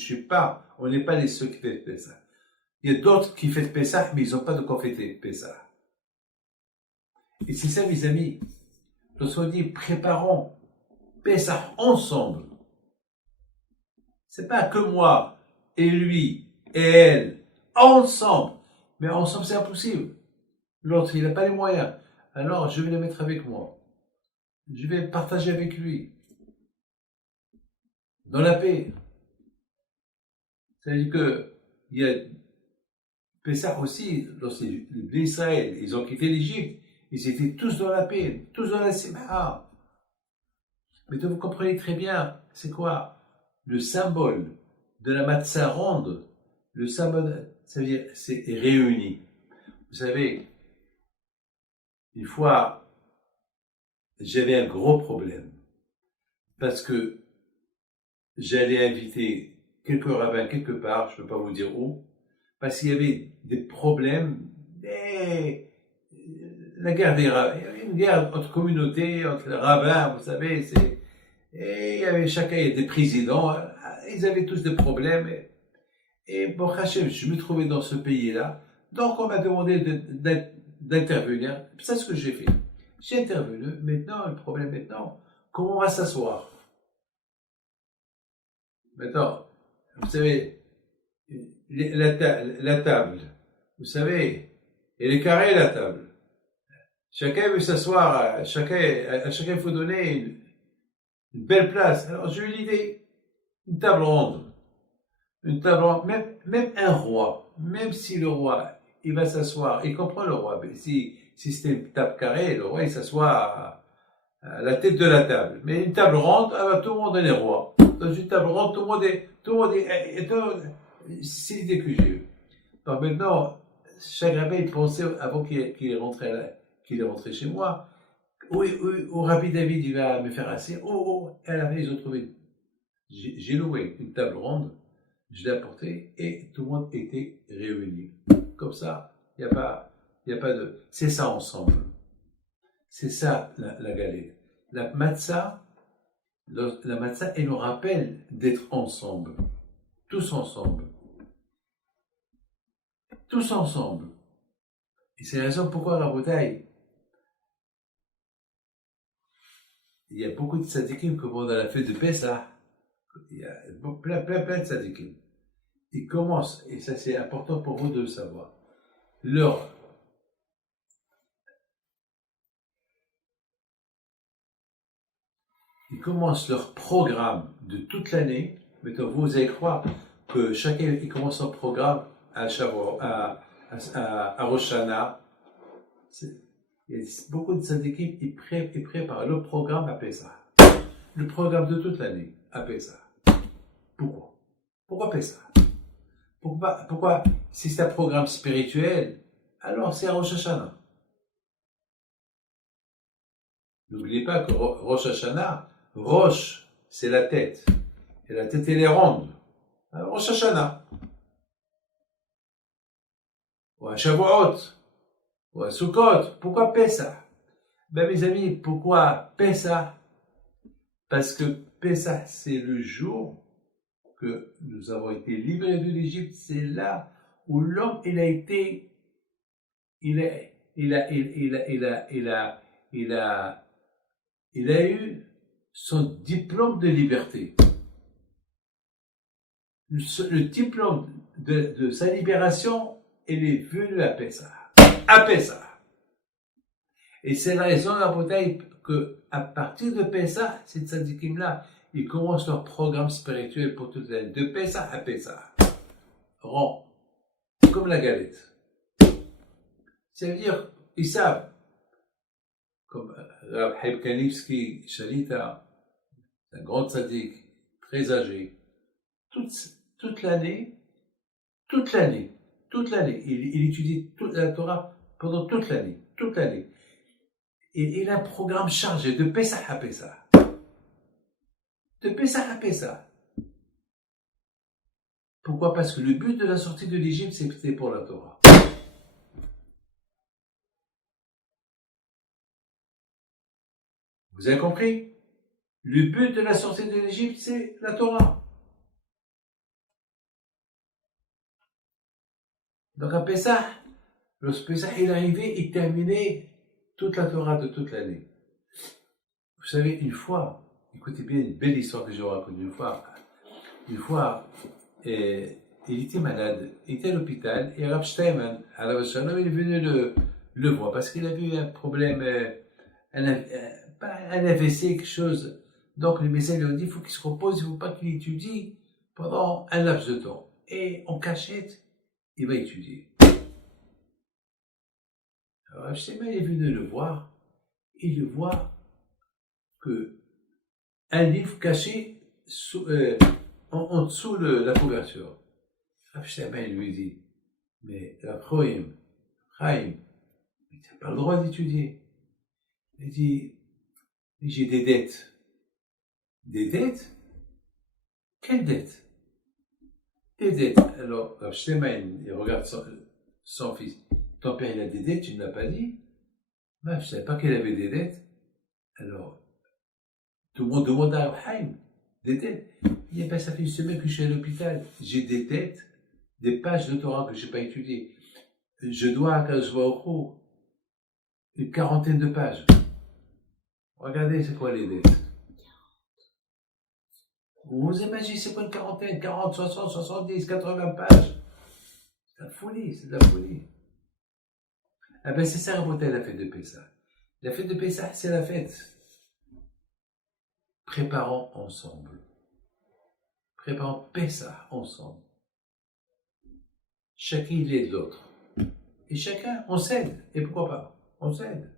on n'est pas les seuls qui fêtent Pessah. Il y a d'autres qui fêtent Pessah, mais ils n'ont pas de quoi fêter Pessah. Et c'est ça, mes amis. Lorsqu'on dit préparons Pessah ensemble, c'est pas que moi et lui et elle ensemble. Mais ensemble, c'est impossible. L'autre, il n'a pas les moyens. Alors, je vais le mettre avec moi. Je vais partager avec lui. Dans la paix. C'est-à-dire que, il y a Pessah aussi, lorsque les Israël, ils ont quitté l'Égypte, ils étaient tous dans la paix, tous dans la simha. Mais vous comprenez très bien, c'est quoi? Le symbole de la matzah ronde, le symbole, ça veut dire, c'est réuni. Vous savez, une fois, j'avais un gros problème. Parce que j'allais inviter quelques rabbins quelque part, je ne peux pas vous dire où, parce qu'il y avait des problèmes, la guerre des rabbins, il y avait une guerre entre communautés, entre les rabbins, vous savez, et il y avait chacun, il y a des présidents, ils avaient tous des problèmes, et bon, Hachem, je me trouvais dans ce pays-là, donc on m'a demandé d'intervenir, c'est ce que j'ai fait. J'ai intervenu, maintenant, le problème maintenant, comment on va s'asseoir? Maintenant, vous savez, la table, vous savez, elle est carrée la table. Chacun veut s'asseoir, à chacun il faut donner une belle place. Alors j'ai eu l'idée, une table ronde. Une table ronde, même un roi, même si le roi, il va s'asseoir, il comprend le roi, mais si c'était une table carrée, le roi il s'assoit à la tête de la table. Mais une table ronde, tout le monde est roi. Dans une table ronde, tout le monde est, c'est l'idée que j'ai eue. Donc maintenant, chaque rabbin, il pensait, avant qu'il est rentré chez moi, où Rabbi David, il va me faire assis. Et à la fin, ils ont trouvé. J'ai loué une table ronde, je l'ai apportée, et tout le monde était réuni. Comme ça, il n'y a pas de, c'est ça ensemble. C'est ça, la galette. La matzah, elle nous rappelle d'être ensemble. Tous ensemble. Tous ensemble. Et c'est la raison pourquoi, Rabotai, il y a beaucoup de tzadikim qui vont dans la fête de Pessah. Il y a plein de tzadikim. Ils commencent, et ça c'est important pour vous de le savoir, ils commencent leur programme de toute l'année. Maintenant, vous allez croire que chacun il commence son programme à Shavuot, à Rosh Hashanah. Il y a beaucoup de tzadikim qui préparent le programme à Pessah. Le programme de toute l'année à Pessah. Pourquoi? Pourquoi Pessah? Pourquoi? Si c'est un programme spirituel, alors c'est à Rosh Hashanah. N'oubliez pas que Rosh Hashanah, Rosh, c'est la tête. Et la tête, elle est ronde. Alors, Rosh Hashanah. Ou à Shavuot. Ou à Sukkot. Pourquoi Pessah? Ben, mes amis, pourquoi Pessah? Parce que Pessah, c'est le jour que nous avons été libérés de l'Égypte. C'est là où l'homme, il a eu son diplôme de liberté. Le diplôme de sa libération, il est venu à Pessah. À Pessah. Et c'est la raison, la bouteille, que à partir de Pessah, ces tzadikim-là, ils commencent leur programme spirituel pour toute l'année. De Pessah à Pessah. Rond. Comme la galette. Ça veut dire, ils savent. Comme Rav Haïb Kanivski, Shalita, un grand tzadik, très âgé. Toute l'année, il étudie toute la Torah pendant toute l'année. Et il a un programme chargé de Pessah à Pessah. De Pessah à Pessah. Pourquoi? Parce que le but de la sortie de l'Égypte, c'était pour la Torah. Vous avez compris? Le but de la sortie de l'Égypte, c'est la Torah. Donc à Pessah, lorsque Pessah est arrivé, il terminait toute la Torah de toute l'année. Vous savez, une fois, écoutez bien une belle histoire que je vous raconte une fois, il était malade, il était à l'hôpital, et Rav Steinman, Alav Shalom, il est venu le voir parce qu'il avait eu un problème, pas un AVC, quelque chose. Donc les médecins lui ont dit, il faut qu'il se repose, il ne faut pas qu'il étudie pendant un laps de temps. Et en cachette, il va étudier. Alors Rav Steinman est venu le voir, il le voit que un livre caché en dessous de la couverture. Rav Steinman lui dit, mais Chaim, tu n'as pas le droit d'étudier. Il dit, j'ai des dettes. Des dettes? Quelles dettes? Des dettes. Alors, Rav Steinman, il regarde son fils. Ton père, il a des dettes, tu ne l'as pas dit? Moi, je ne savais pas qu'il avait des dettes. Alors, tout le monde demande à Chaim, des dettes. Il dit, ben, ça fait une semaine que je suis à l'hôpital. J'ai des dettes, des pages de Torah que je n'ai pas étudiées. Je dois à Kadosh Baruch Hu une quarantaine de pages. Regardez, c'est quoi les dettes? Vous imaginez, c'est quoi une quarantaine? 40, 60, 70, 80 pages. C'est de la folie, c'est de la folie. Ah ben, c'est ça, raconter la fête de Pessah. La fête de Pessah, c'est la fête. Préparons ensemble. Préparons Pessah ensemble. Chacun il aide l'autre. Et chacun, on s'aide. Et pourquoi pas? On s'aide.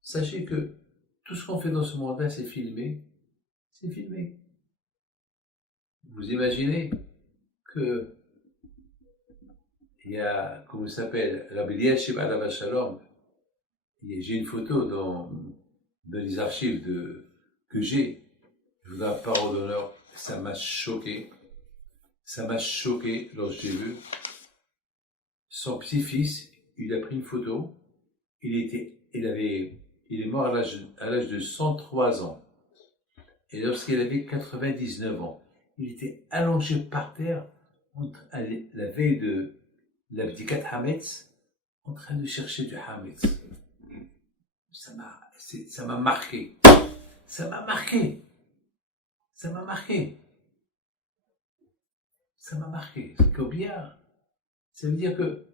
Sachez que tout ce qu'on fait dans ce monde-là, c'est filmé. C'est filmé. Vous imaginez que il y a, comment ça s'appelle, Rabbi Eliashib Alav Shalom. J'ai une photo dans les archives que j'ai. Je vous donne la parole d'honneur. Ça m'a choqué. Ça m'a choqué lorsque j'ai vu. Son petit-fils, il a pris une photo. Il est mort à l'âge de 103 ans. Et lorsqu'il avait 99 ans, il était allongé par terre la veille de l'abdikat Hametz, en train de chercher du Hametz. Ça m'a marqué. Ça m'a marqué. Ça m'a marqué. Ça m'a marqué. C'est qu'au bien, ça veut dire que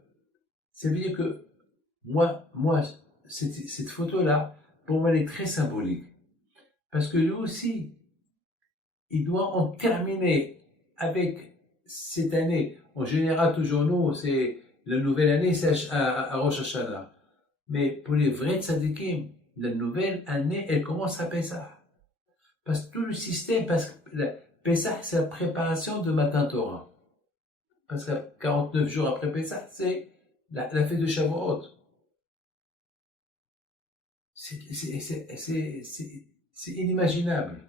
moi, cette photo-là, pour moi, elle est très symbolique. Parce que lui aussi, il doit en terminer avec cette année. En général, toujours nous, c'est la nouvelle année, c'est à Rosh Hashanah. Mais pour les vrais tzadikim, la nouvelle année, elle commence à Pessah. Parce que tout le système, parce que Pessah, c'est la préparation de Matan Torah. Parce que 49 jours après Pessah, c'est la fête de Shavuot. C'est inimaginable.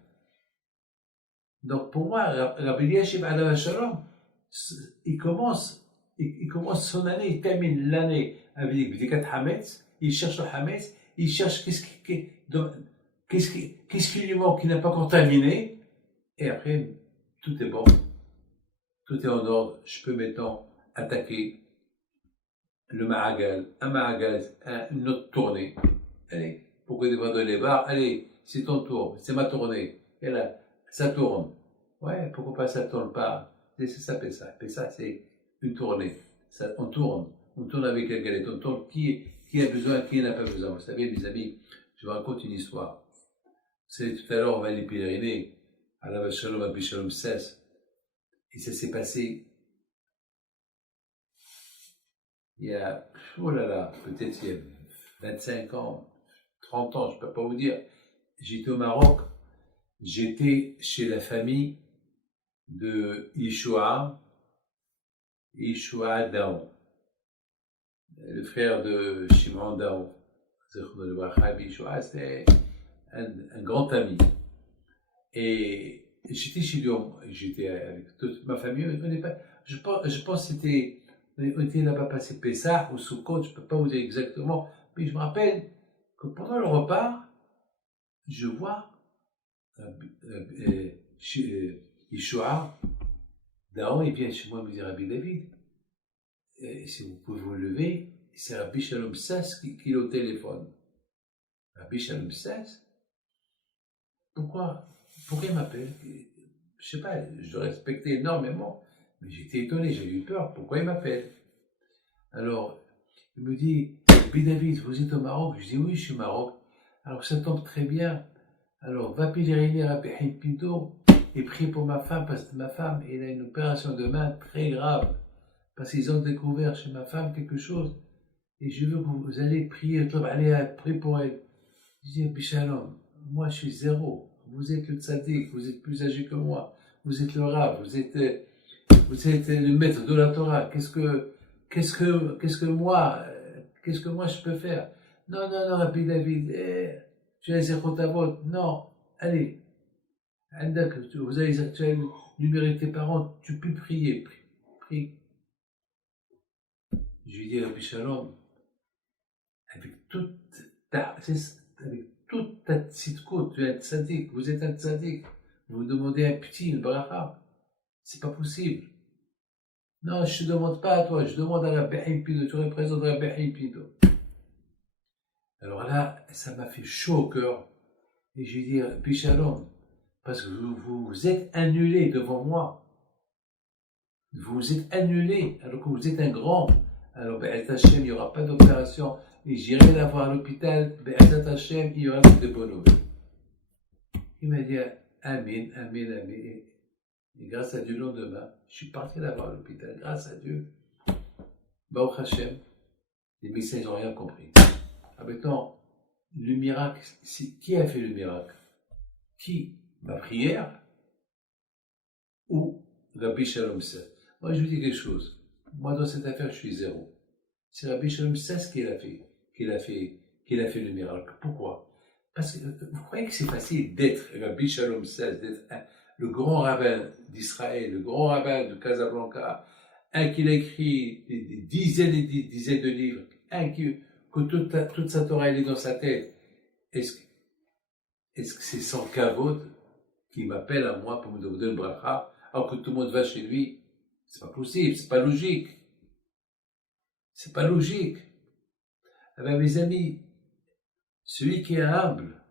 Donc pour moi, Rabbi Eliashib Alav Shalom, il commence son année, il termine l'année avec Bdikat Hametz, il cherche le Hametz, il cherche qu'est-ce qui lui manque, qui n'a pas encore terminé, et après, tout est bon, tout est en ordre, je peux maintenant attaquer le Ma'agal, une autre tournée. Allez, pourquoi il devrait donner les barres? Allez, c'est ton tour, c'est ma tournée. Et là, ça tourne. Ouais, pourquoi pas ça tourne pas? C'est ça, Pessah. Pessah, c'est une tournée. On tourne avec la galette, on tourne qui a besoin, qui n'a pas besoin. Vous savez, mes amis, je vous raconte une histoire. Vous savez, tout à l'heure, on va aller pèleriner à la Shalom, à Bishalom 16. Et ça s'est passé il y a, oh là là, peut-être il y a 25 ans, 30 ans, je ne peux pas vous dire. J'étais au Maroc, j'étais chez la famille de Yeshua Daon, le frère de Shimon Daon. Yeshua, c'était un grand ami. Et j'étais chez lui, j'étais avec toute ma famille, je pense que c'était, on était là-bas passé Pessah ou Sukkot, je ne peux pas vous dire exactement, mais je me rappelle que pendant le repas, je vois Yeshua, Daon, il vient chez moi me dire Rabbi David, si vous pouvez vous lever, c'est Rabbi Shalom Sass qui est au téléphone. Rabbi Shalom Sass, pourquoi il m'appelle? Je sais pas, je le respectais énormément, mais j'étais étonné, j'ai eu peur, pourquoi il m'appelle? Alors, il me dit, Rabbi David, vous êtes au Maroc? Je dis oui, je suis au Maroc. Alors ça tombe très bien. Alors, va pèleriner à Rabbi Haïm Pinto et prie pour ma femme, parce que ma femme, elle a une opération de main très grave. Parce qu'ils ont découvert chez ma femme quelque chose. Et je veux que vous allez prier, allez prier pour elle. Je dis, Bichalom, moi je suis zéro. Vous êtes le tzaddik, vous êtes plus âgé que moi. Vous êtes le rav, vous êtes le maître de la Torah. Qu'est-ce que moi je peux faire? Non, Rabbi David, tu as zéro tavot. Non, allez. Tu as le numéro de tes parents, tu peux prier. Prie. Je lui dis, Rabbi Shalom, avec toute ta tzidkout, tu es un tzaddik, vous êtes un tzaddik, vous demandez un petit, une bracha, c'est pas possible. Non, je ne te demande pas à toi, je demande à Rabbi Haïm Pinto, tu représentes Rabbi Haïm Pinto. Alors là, ça m'a fait chaud au cœur, et j'ai dit, Rabbi Shalom, parce que vous vous êtes annulé devant moi, vous vous êtes annulé, alors que vous êtes un grand. Alors, Be'ezat Hashem, il n'y aura pas d'opération, et j'irai la voir à l'hôpital, Be'ezat Hashem, il y aura de bonnes nouvelles. Il m'a dit, Amin. Et grâce à Dieu, le lendemain, je suis parti la voir à l'hôpital, grâce à Dieu. Baruch Hashem, les médecins, ils n'ont rien compris. Ah, maintenant, le miracle, qui a fait le miracle? Qui? Ma prière? Ou Rabbi Shalom Sass? Moi, je vous dis quelque chose. Moi, dans cette affaire, je suis zéro. C'est Rabbi Shalom Sass qui a fait le miracle. Pourquoi? Parce que vous croyez que c'est facile d'être Rabbi Shalom Sass, d'être le grand rabbin d'Israël, le grand rabbin de Casablanca, un qui a écrit des dizaines et des dizaines de livres, que toute sa Torah elle est dans sa tête. Est-ce que c'est son kavod qui m'appelle à moi pour me donner le bracha, alors que tout le monde va chez lui? C'est pas possible, c'est pas logique. C'est pas logique. Eh bien, mes amis, celui qui est humble,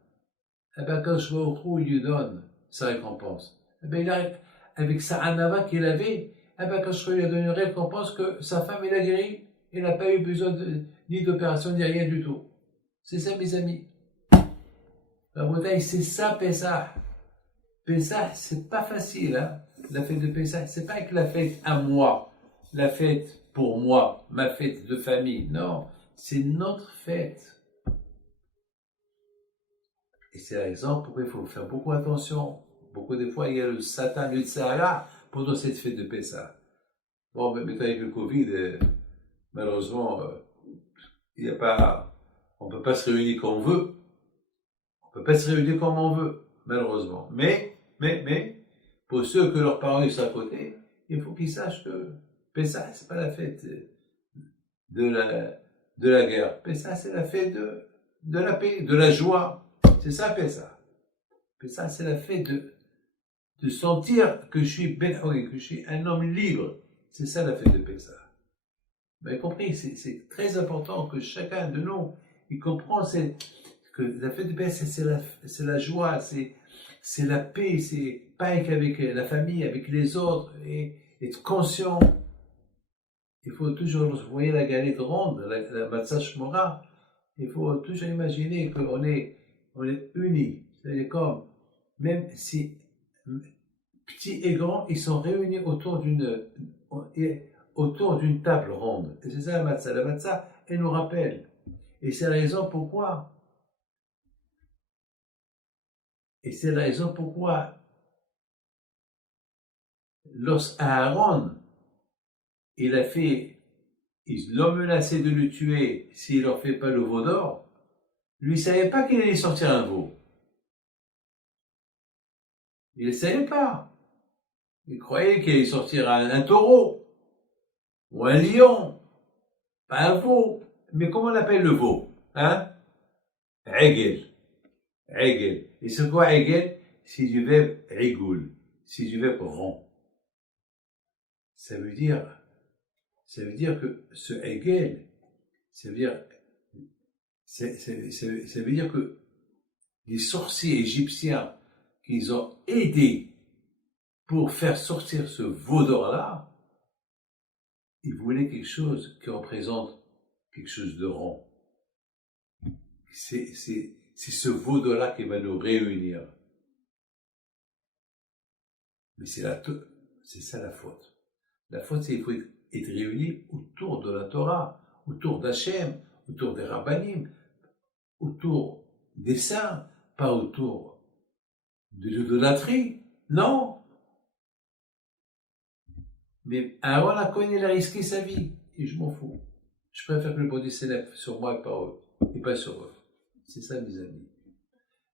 eh bien, quand je vois au il lui donne sa récompense. Eh bien, il arrive avec sa anava qu'il avait, eh bien, quand je lui a donné une récompense que sa femme, elle a guéri, elle n'a pas eu besoin ni d'opération, ni rien du tout. C'est ça, mes amis. La bouteille, c'est ça, Pessah. Pessah, c'est pas facile, hein. La fête de Pessah, c'est pas que la fête à moi, la fête pour moi, ma fête de famille. Non, c'est notre fête. Et c'est l'exemple pourquoi il faut faire beaucoup attention. Beaucoup de fois, il y a le Satan, le Tsahara, pendant cette fête de Pessah. Bon, mais maintenant avec le Covid, malheureusement, il y a pas, on peut pas se réunir comme on veut. On peut pas se réunir comme on veut, malheureusement. Mais, pour ceux que leurs parents sont à côté, il faut qu'ils sachent que Pessah, c'est pas la fête de la guerre. Pessah, c'est la fête de la paix, de la joie. C'est ça, Pessah. Pessah, c'est la fête de sentir que je suis que je suis un homme libre. C'est ça la fête de Pessah. Vous avez compris, c'est très important que chacun de nous, il comprend que la fête de Pessah, c'est la joie, c'est la paix, c'est pas avec la famille, avec les autres, et être conscient. Il faut toujours, vous voyez la galette ronde, la matzah shmora, il faut toujours imaginer qu'on est unis. C'est comme, même si petits et grands, ils sont réunis autour d'une table ronde. Et c'est ça la matzah. La matzah, elle nous rappelle. Et c'est la raison pourquoi. Lorsqu'Aaron, ils l'ont menacé de le tuer s'il leur fait pas le veau d'or, lui, il savait pas qu'il allait sortir un veau. Il ne savait pas. Il croyait qu'il allait sortir un taureau, ou un lion, pas un veau. Mais comment on appelle le veau? Hein? Egel. Egel. Et c'est quoi Egel? C'est du verbe rigoul. C'est du verbe rond. Ça veut dire que ce Egel, ça veut dire que les sorciers égyptiens qu'ils ont aidés pour faire sortir ce veau d'or-là, ils voulaient quelque chose qui représente quelque chose de rond. C'est ce veau d'or-là qui va nous réunir. Mais c'est ça la faute. La faute, c'est qu'il faut être réunis autour de la Torah, autour d'Hachem, autour des Rabbanim, autour des saints, pas autour de l'idolâtrie. Non. Mais Aaron a connu, il a risqué sa vie. Et je m'en fous. Je préfère que le body s'élève sur moi et pas sur eux. C'est ça, mes amis.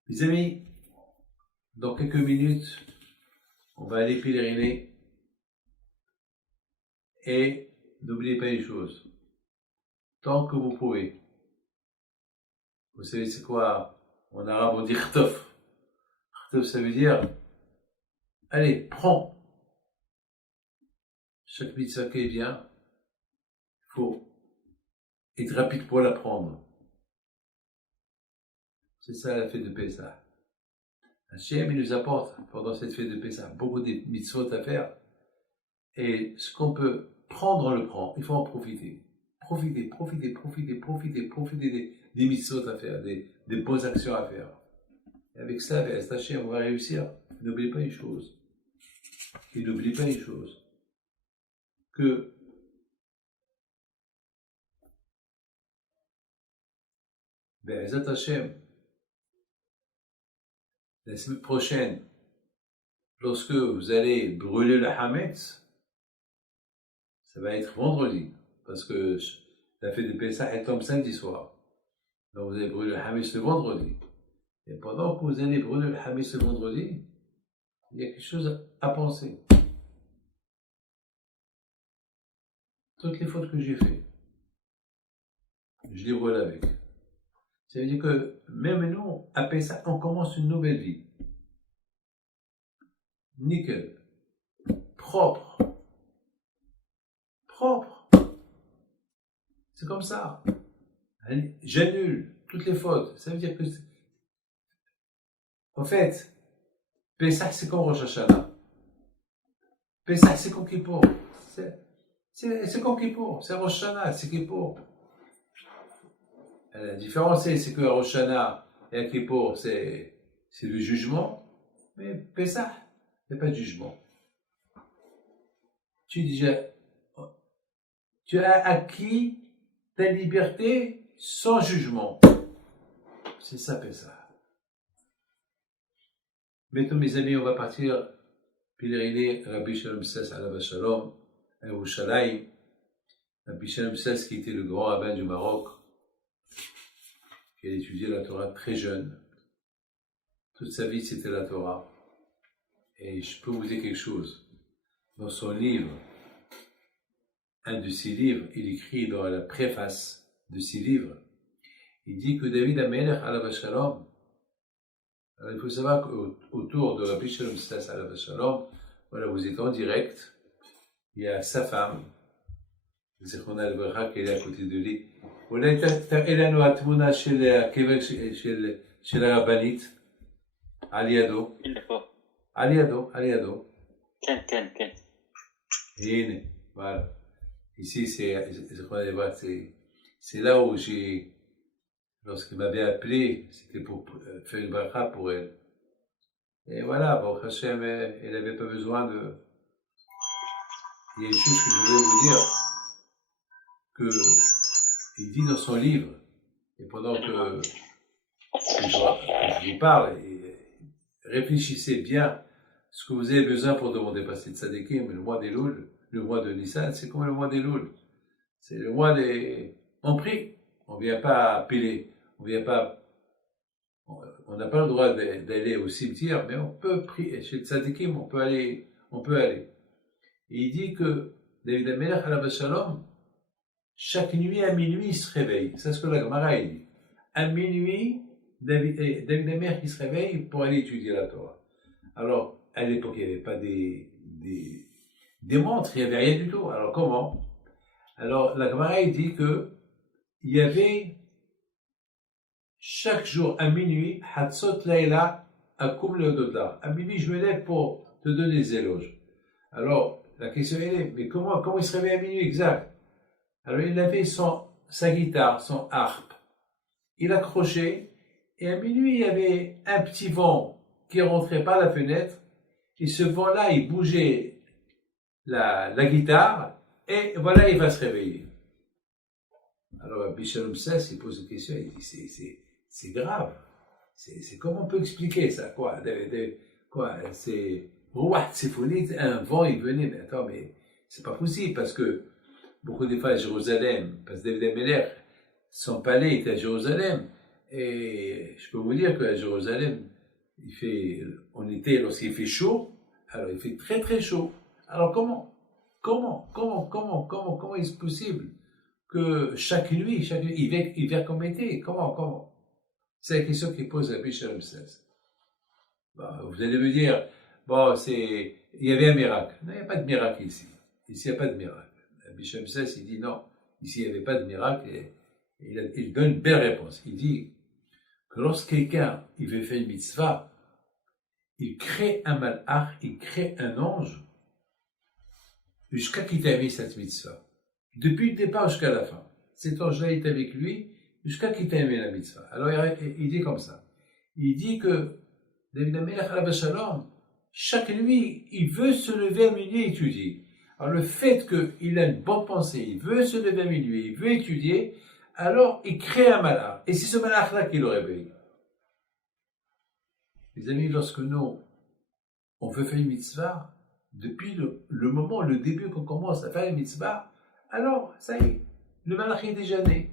Mes amis, dans quelques minutes, on va aller pèleriner. Et n'oubliez pas une chose. Tant que vous pouvez. Vous savez, c'est quoi? En arabe, on dit khtof. Khtof, ça veut dire, allez, prends. Chaque mitzvah qui vient, il faut être rapide pour la prendre. C'est ça la fête de Pessah. Hachem, il nous apporte pendant cette fête de Pessah beaucoup de mitzvot à faire. Et ce qu'on peut prendre, on le prend. Il faut en profiter. Profitez des mitzvot à faire, des bonnes actions à faire. Et avec ça, avec Hachem, on va réussir. N'oubliez pas une chose. Et n'oubliez pas une chose. Que Be'ezat Hachem, la semaine prochaine, lorsque vous allez brûler le Hametz, ça va être vendredi, parce que la fête de Pessah, elle tombe samedi soir. Donc vous allez brûler le Hametz le vendredi. Et pendant que vous allez brûler le Hametz le vendredi, il y a quelque chose à penser. Toutes les fautes que j'ai faites, je les brûle avec. Ça veut dire que même nous, à Pessah, on commence une nouvelle vie. Nickel. Propre. C'est comme ça. J'annule toutes les fautes. Ça veut dire que, en fait, Pessah, c'est comme Rosh Hashanah. Pessah, c'est comme Kippour. C'est comme Kippour. C'est Rosh Hashanah, c'est Kippour. La différence, c'est que Rosh Hashanah et à Kippour, c'est le jugement. Mais Pessah, il n'y a pas de jugement. Tu as acquis ta liberté sans jugement. C'est ça, Pessah. Maintenant, mes amis, on va partir pèleriner Rabbi Shalom Sas alav Shalom à Yerushalayim. Rabbi Shalom Sas qui était le grand rabbin du Maroc, qui a étudié la Torah très jeune. Toute sa vie, c'était la Torah. Et je peux vous dire quelque chose. Dans son livre, un de ses livres, il écrit dans la préface de ses livres, il dit que David Amelech alav Shalom, alors, il faut savoir qu'autour de Rabbi Shalom Sas alav Shalom, voilà, vous êtes en direct, il y a sa femme, זיכרונה לברכה, qui est à côté de lui. אולי תראה לנו התמונה של הקבר של הרבנית, על ידו. על ידו. כן. הנה, voilà. Ici, c'est là où lorsqu'il m'avait appelé, c'était pour faire une bracha pour elle. Et voilà, bon, Hachem, elle n'avait pas besoin de... Il y a une chose que je voulais vous dire, qu'il dit dans son livre, et pendant que je vous parle, réfléchissez bien ce que vous avez besoin pour demander passer de Tzadikim, le mois des Loul, le mois de Nissan, c'est comme le mois des Loul. C'est le mois des... On prie, on ne vient pas piler, on ne vient pas on n'a pas le droit d'aller au cimetière, mais on peut prier. Chez le tzadikim, on peut aller. Et il dit que David Amelech, alav shalom, chaque nuit à minuit, il se réveille. C'est ce que la Gemara dit. À minuit, David Amelech, il se réveille pour aller étudier la Torah. Alors, à l'époque, il n'y avait pas des montres, il n'y avait rien du tout. Alors, comment? Alors, la Gemara dit que il y avait chaque jour à minuit, Hatzot Laila Akum Leododar. À minuit, je me lève pour te donner des éloges. Alors, la question est, mais comment il se réveille à minuit exact? Alors, il avait sa guitare, son harpe. Il accrochait, et à minuit, il y avait un petit vent qui rentrait par la fenêtre, et ce vent-là, il bougeait la guitare, et voilà, il va se réveiller. Alors, Bichalom Sess, il pose une question, il dit, c'est grave. C'est comment on peut expliquer ça, quoi? C'est Rouat, c'est folie, un vent, il venait, mais attends, mais c'est pas possible, parce que beaucoup de fois à Jérusalem, parce que David Amelech, son palais était à Jérusalem, et je peux vous dire qu'à Jérusalem, en été, lorsqu'il fait chaud, alors il fait très très chaud. Alors comment est-ce possible que chaque nuit, il vient comme été? Comment? C'est la question qu'il pose à Bichalom Sess. Bon, vous allez me dire, bon, il y avait un miracle. Non, il n'y a pas de miracle ici. Ici, il n'y a pas de miracle. Bichalom Sess, il dit non, ici, il n'y avait pas de miracle. Et il donne une belle réponse. Il dit que lorsque quelqu'un il veut faire une mitzvah, il crée un malach, il crée un ange, jusqu'à qu'il termine cette mitzvah. Depuis le départ jusqu'à la fin. Cet ange-là est avec lui jusqu'à qu'il termine la mitzvah. Alors il dit comme ça. Il dit que David Amelech alav shalom, chaque nuit, il veut se lever à minuit et étudier. Alors le fait qu'il a une bonne pensée, il veut se lever à minuit, il veut étudier, alors il crée un malach. Et c'est ce malach-là qui le réveille. Les amis, lorsque nous, on veut faire une mitzvah, depuis le moment, le début qu'on commence à faire une mitzvah, alors, ça y est, le malach est déjà né.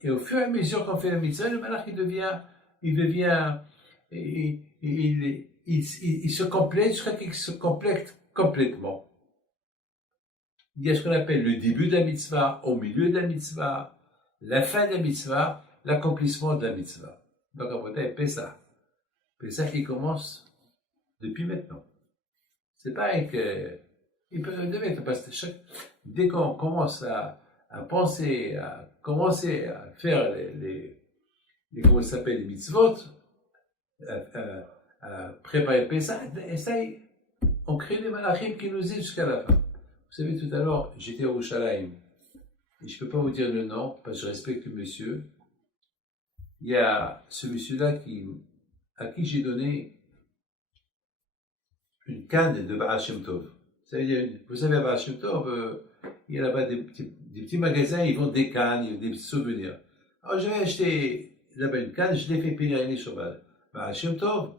Et au fur et à mesure qu'on fait la mitzvah, le malach il se complète jusqu'à qu'il se complète complètement. Il y a ce qu'on appelle le début de la mitzvah, au milieu de la mitzvah, la fin de la mitzvah, l'accomplissement de la mitzvah. Donc, on va dire Pessah. Pessah qui commence depuis maintenant. C'est pareil que, il peut se mettre, parce que dès qu'on commence à penser, à commencer à faire comment ça s'appelle, les mitzvot, à préparer Pessah, et ça y est, on crée des malachim qui nous aident jusqu'à la fin. Vous savez, tout à l'heure, j'étais au Yerushalayim, et je ne peux pas vous dire le nom, parce que je respecte le monsieur. Il y a ce monsieur-là à qui j'ai donné une canne de Baal Shem Tov. Vous savez, à Baal Shem Tov, il y a là-bas des petits magasins, ils vendent des cannes, des petits souvenirs. Alors j'avais acheté là-bas une canne, je l'ai fait pèleriner sur Baal Shem Tov.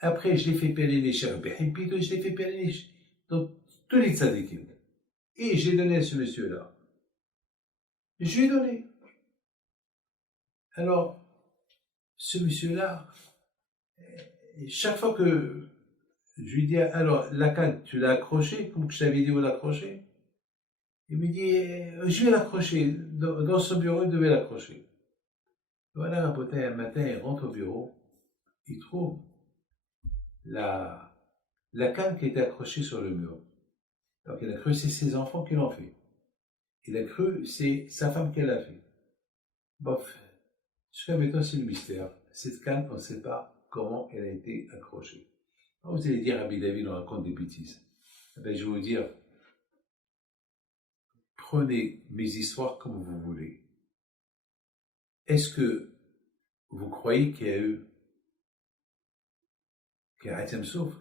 Après, je l'ai fait pèleriner chez Rabbi Haim Pito, je l'ai fait pèleriner dans tous les tzadikim. Et j'ai donné à ce monsieur-là. Je lui ai donné. Alors, ce monsieur-là, chaque fois que je lui dis, alors, la canne, tu l'as accrochée, comme je t'avais dit où l'accrocher? Il me dit, je vais l'accrocher. Dans son bureau, il devait l'accrocher. Voilà, un matin, il rentre au bureau, il trouve la canne qui était accrochée sur le mur. Donc, il a cru que c'est ses enfants qui l'ont fait. Il a cru que c'est sa femme qui l'a fait. Bof. Jusqu'à maintenant, c'est le mystère. Cette canne, on ne sait pas comment elle a été accrochée. Alors, vous allez dire, Rabbi David, on raconte des bêtises. Eh bien, je vais vous dire, prenez mes histoires comme vous voulez. Est-ce que vous croyez qu'il y a eu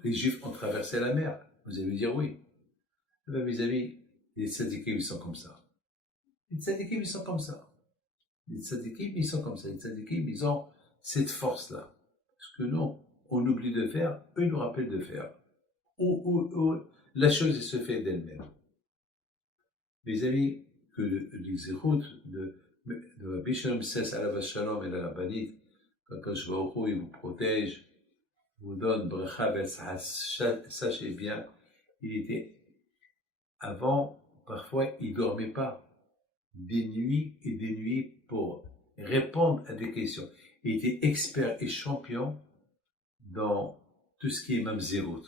les Juifs ont traversé la mer? Vous allez me dire oui. Eh bien, mes amis, les tzadikim, ils sont comme ça. Les tzadikim, ils sont comme ça. Les tzadikim, ils sont comme ça. Les tzadikim, ils ont cette force-là. Ce que nous, on oublie de faire, eux nous rappellent de faire. Ou la chose elle se fait d'elle-même. Mes amis, que les écoutes de Rabbi Shalom Sess alav shalom et la rabbinite, Quand je vois au il vous protège, vous donne bracha betzah. Sachez bien, il était, avant, parfois, il dormait pas. Des nuits et des nuits pour répondre à des questions. Il était expert et champion dans tout ce qui est mamzerout.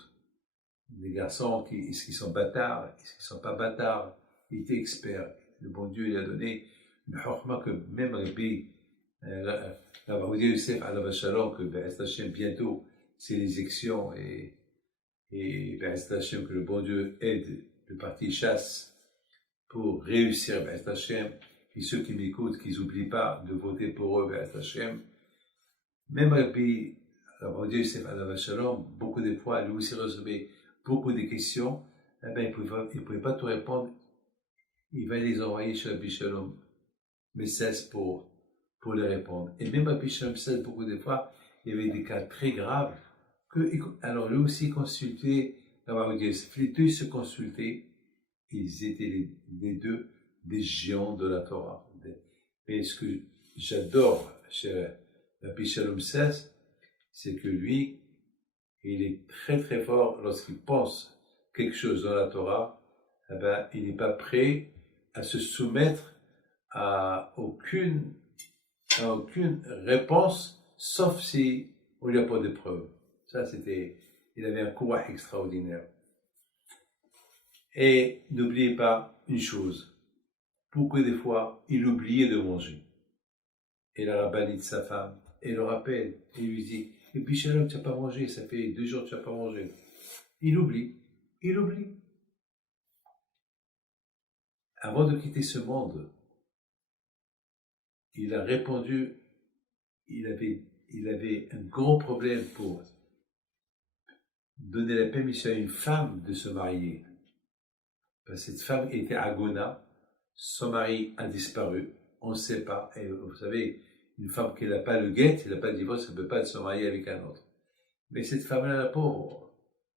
Les garçons, est-ce qu'ils sont bâtards, est-ce qu'ils sont pas bâtards. Il était expert. Le bon Dieu lui a donné une chorma que même Rabbi Youssef alav shalom, que Be'ez Hashem bientôt, c'est les élections et Be'ez Hashem, que le bon Dieu aide le parti chasse pour réussir Be'ez Hashem, et ceux qui m'écoutent, qu'ils n'oublient pas de voter pour eux Be'ez Hashem. Même Rabbi Youssef alav shalom, beaucoup de fois, lui aussi recevait beaucoup de questions, eh ben, il ne pouvait pas tout répondre. Il va les envoyer chez Rabbi Shalom Messès pour les répondre. Et même Rabbi Shalom Messès, beaucoup de fois, il y avait des cas très graves. Alors lui aussi consultait, Rabbi Youssef, les deux se consultaient, ils étaient les deux des géants de la Torah. Mais ce que j'adore chez Rabbi Shalom Messès, c'est que lui, il est très très fort lorsqu'il pense quelque chose dans la Torah, eh ben, il n'est pas prêt à se soumettre à aucune réponse, sauf si on lui a pas de preuves. Ça, il avait un courage extraordinaire. Et n'oubliez pas une chose, beaucoup de fois, il oubliait de manger. Et la rabbinite de sa femme, elle le rappelle, et lui dit, et puis Shalom, tu n'as pas mangé, ça fait 2 jours que tu n'as pas mangé. Il oublie. Avant de quitter ce monde, il a répondu, il avait un gros problème pour donner la permission à une femme de se marier. Parce que cette femme était agona, son mari a disparu, on ne sait pas, et vous savez, une femme qui n'a pas le guet, elle n'a pas le divorce, elle ne peut pas se marier avec un autre. Mais cette femme-là, la pauvre,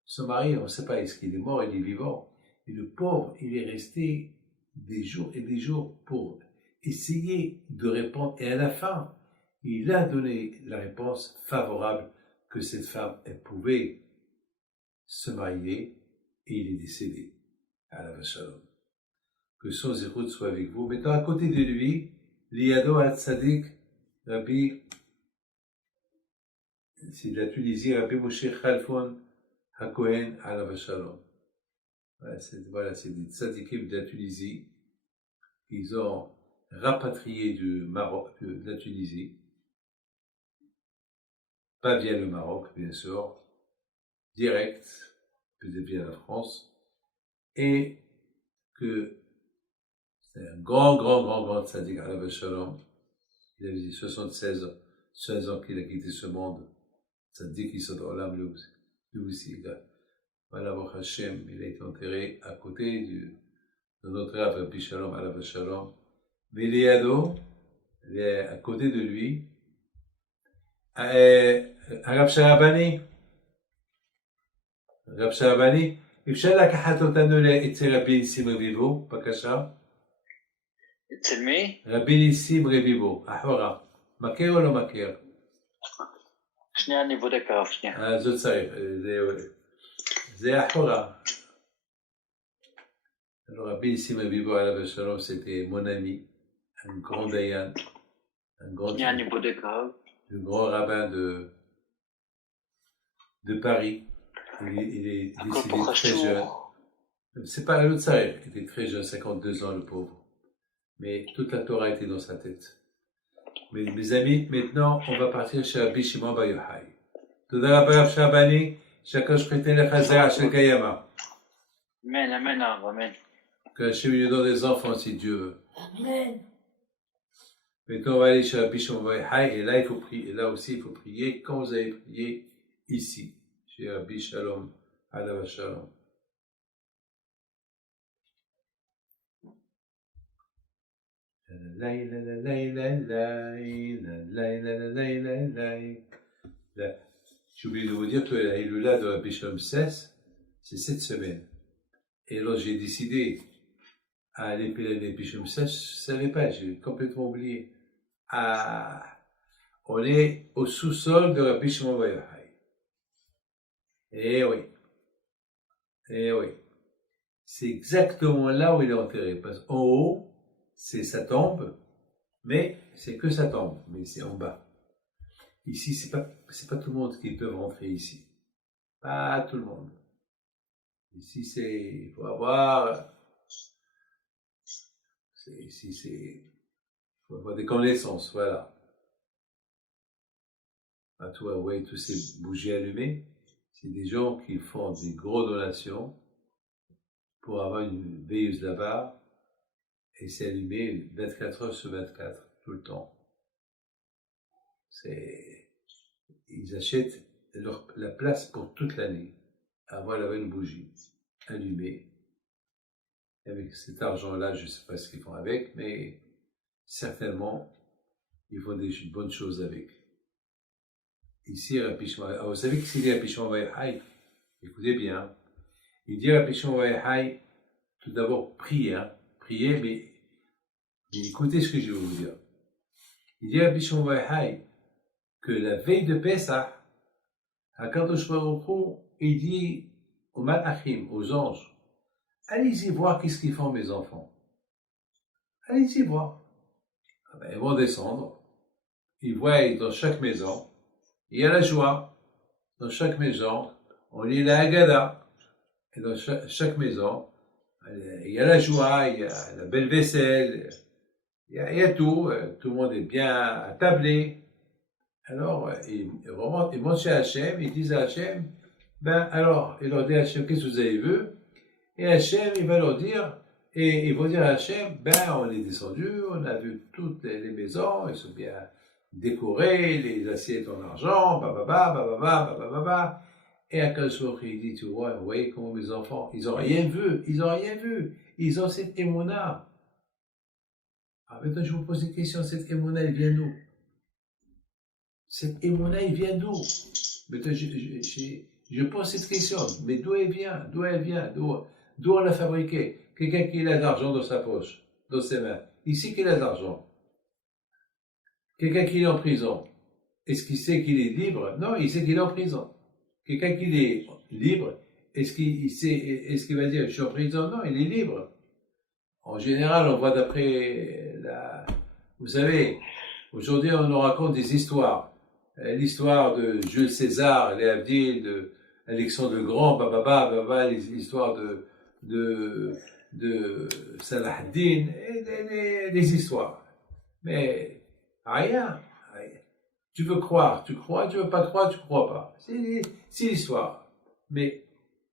son mari, on ne sait pas, est-ce qu'il est mort, il est vivant. Et le pauvre, il est resté des jours et des jours pour essayer de répondre. Et à la fin, il a donné la réponse favorable que cette femme, elle pouvait se marier, et il est décédé. À la Shalom. Que son zérout soit avec vous. Maintenant, à côté de lui, Liado al-Tzadik, Rabbi, c'est de la Tunisie, Rabbi Moshe Khalfon HaKohen alav shalom. Voilà, c'est des tzadikim de la Tunisie. Ils ont rapatrié du Maroc, de la Tunisie, pas via le Maroc, bien sûr, direct, peut-être via la France, et que c'est un grand tzadik alav shalom. Il avait 16 ans qu'il a quitté ce monde. Tzadik qui sont dans l'âme, lui aussi. Voilà, Baruch Hashem, il a été enterré à côté de notre Rav Rabbi Shalom alav shalom. Mais Liado, à côté de lui, הרב שרבני, אפשר לקחת אותנו אצל רבי ניסים רביבו, בבקשה? אצל מי? רבי ניסים רביבו, אחורה. מכיר או לא מכיר? שנייה, אני בודק הרב, שנייה. זאת צריך, זה אחורה. Alors, Rabbi Nissim Rביבו alav shalom, c'était mon ami, un grand dayan, le grand rabbin de Paris. Il est décédé très jeune. C'est pas l'autre ça, il était très jeune, 52 ans, le pauvre. Mais toute la Torah était dans sa tête. Mais mes amis, maintenant, on va partir chez Rabbi Shimon Bar Yochai. תודה רבה רב שרבני, שהקדוש ברוך הוא ייתן לך זרע של קיימא. Amen, amen, amen. Que Hachem lui donne des enfants si Dieu veut. Amen. Maintenant, on va aller chez Rabbi Shimon Bar Yochai, et là, il faut prier. Et là aussi, il faut prier quand vous avez prié ici, chez Rabbi Shalom, alav shalom. J'ai oublié de vous dire que la Hilula de Rabbi Shalom cesse, c'est cette semaine. Et alors j'ai décidé à aller pédaler Rabbi Shalom cesse, je ne savais pas, j'ai complètement oublié. on est au sous-sol de Rabbi Shimon Bar Yochai. Eh oui, eh oui. C'est exactement là où il est enterré. Parce qu'en haut, c'est sa tombe, mais c'est que sa tombe, mais c'est en bas. Ici, c'est pas tout le monde qui peut rentrer ici. Pas tout le monde. Ici, il faut avoir, il faut avoir des connaissances, voilà. À toi, ouais, tous ces bougies allumées, c'est des gens qui font des grosses donations pour avoir une veilleuse là-bas, et c'est allumé 24 heures sur 24, tout le temps. Ils achètent la place pour toute l'année, avoir là-bas une bougie allumée. Et avec cet argent-là, je ne sais pas ce qu'ils font avec, mais certainement, ils font des bonnes choses avec. Ici, Rabbi Shimon, vous savez que c'est Rabbi Shimon Bar Yochai, écoutez bien, il dit Rabbi Shimon Bar Yochai, tout d'abord, priez, mais écoutez ce que je vais vous dire. Il dit Rabbi Shimon Bar Yochai que la veille de Pessah, HaKadosh Baruch Hu, il dit aux Malachim, aux anges, allez-y voir qu'est-ce qu'ils font mes enfants. Allez-y voir. Ils vont descendre, ils voient dans chaque maison, il y a la joie. Dans chaque maison, on lit la Haggadah. Et dans chaque maison, il y a la joie, il y a la belle vaisselle, il y a tout le monde est bien attablé. Alors, ils montent chez Hachem, ils disent à Hachem, alors, il leur dit à Hachem, qu'est-ce que vous avez vu? Et Hachem, il va leur dire, et ils vont dire à Hachem, on est descendu, on a vu toutes les maisons, elles sont bien décorées, les assiettes en argent, bababa. Et Akadosh Baruch Hu, il dit, tu vois, vous voyez comment mes enfants, ils ont rien vu, ils ont cette émona. Alors maintenant, je vous pose une question, cette émona, elle vient d'où? Cette émona, elle vient d'où? Maintenant, je pose cette question, mais d'où elle vient? D'où on l'a fabriquée? Quelqu'un qui a de l'argent dans sa poche, dans ses mains. Ici, qu'il a de l'argent. Quelqu'un qui est en prison. Est-ce qu'il sait qu'il est libre? Non, il sait qu'il est en prison. Quelqu'un qui est libre, est-ce qu'il va dire, je suis en prison? Non, il est libre. En général, on voit d'après vous savez, aujourd'hui, on nous raconte des histoires. L'histoire de Jules César, les Abdil, de Alexandre le Grand, l'histoire de Salah ad-Din, des histoires. Mais rien. Tu veux croire, tu crois, tu veux pas croire, tu crois pas. C'est l'histoire. Mais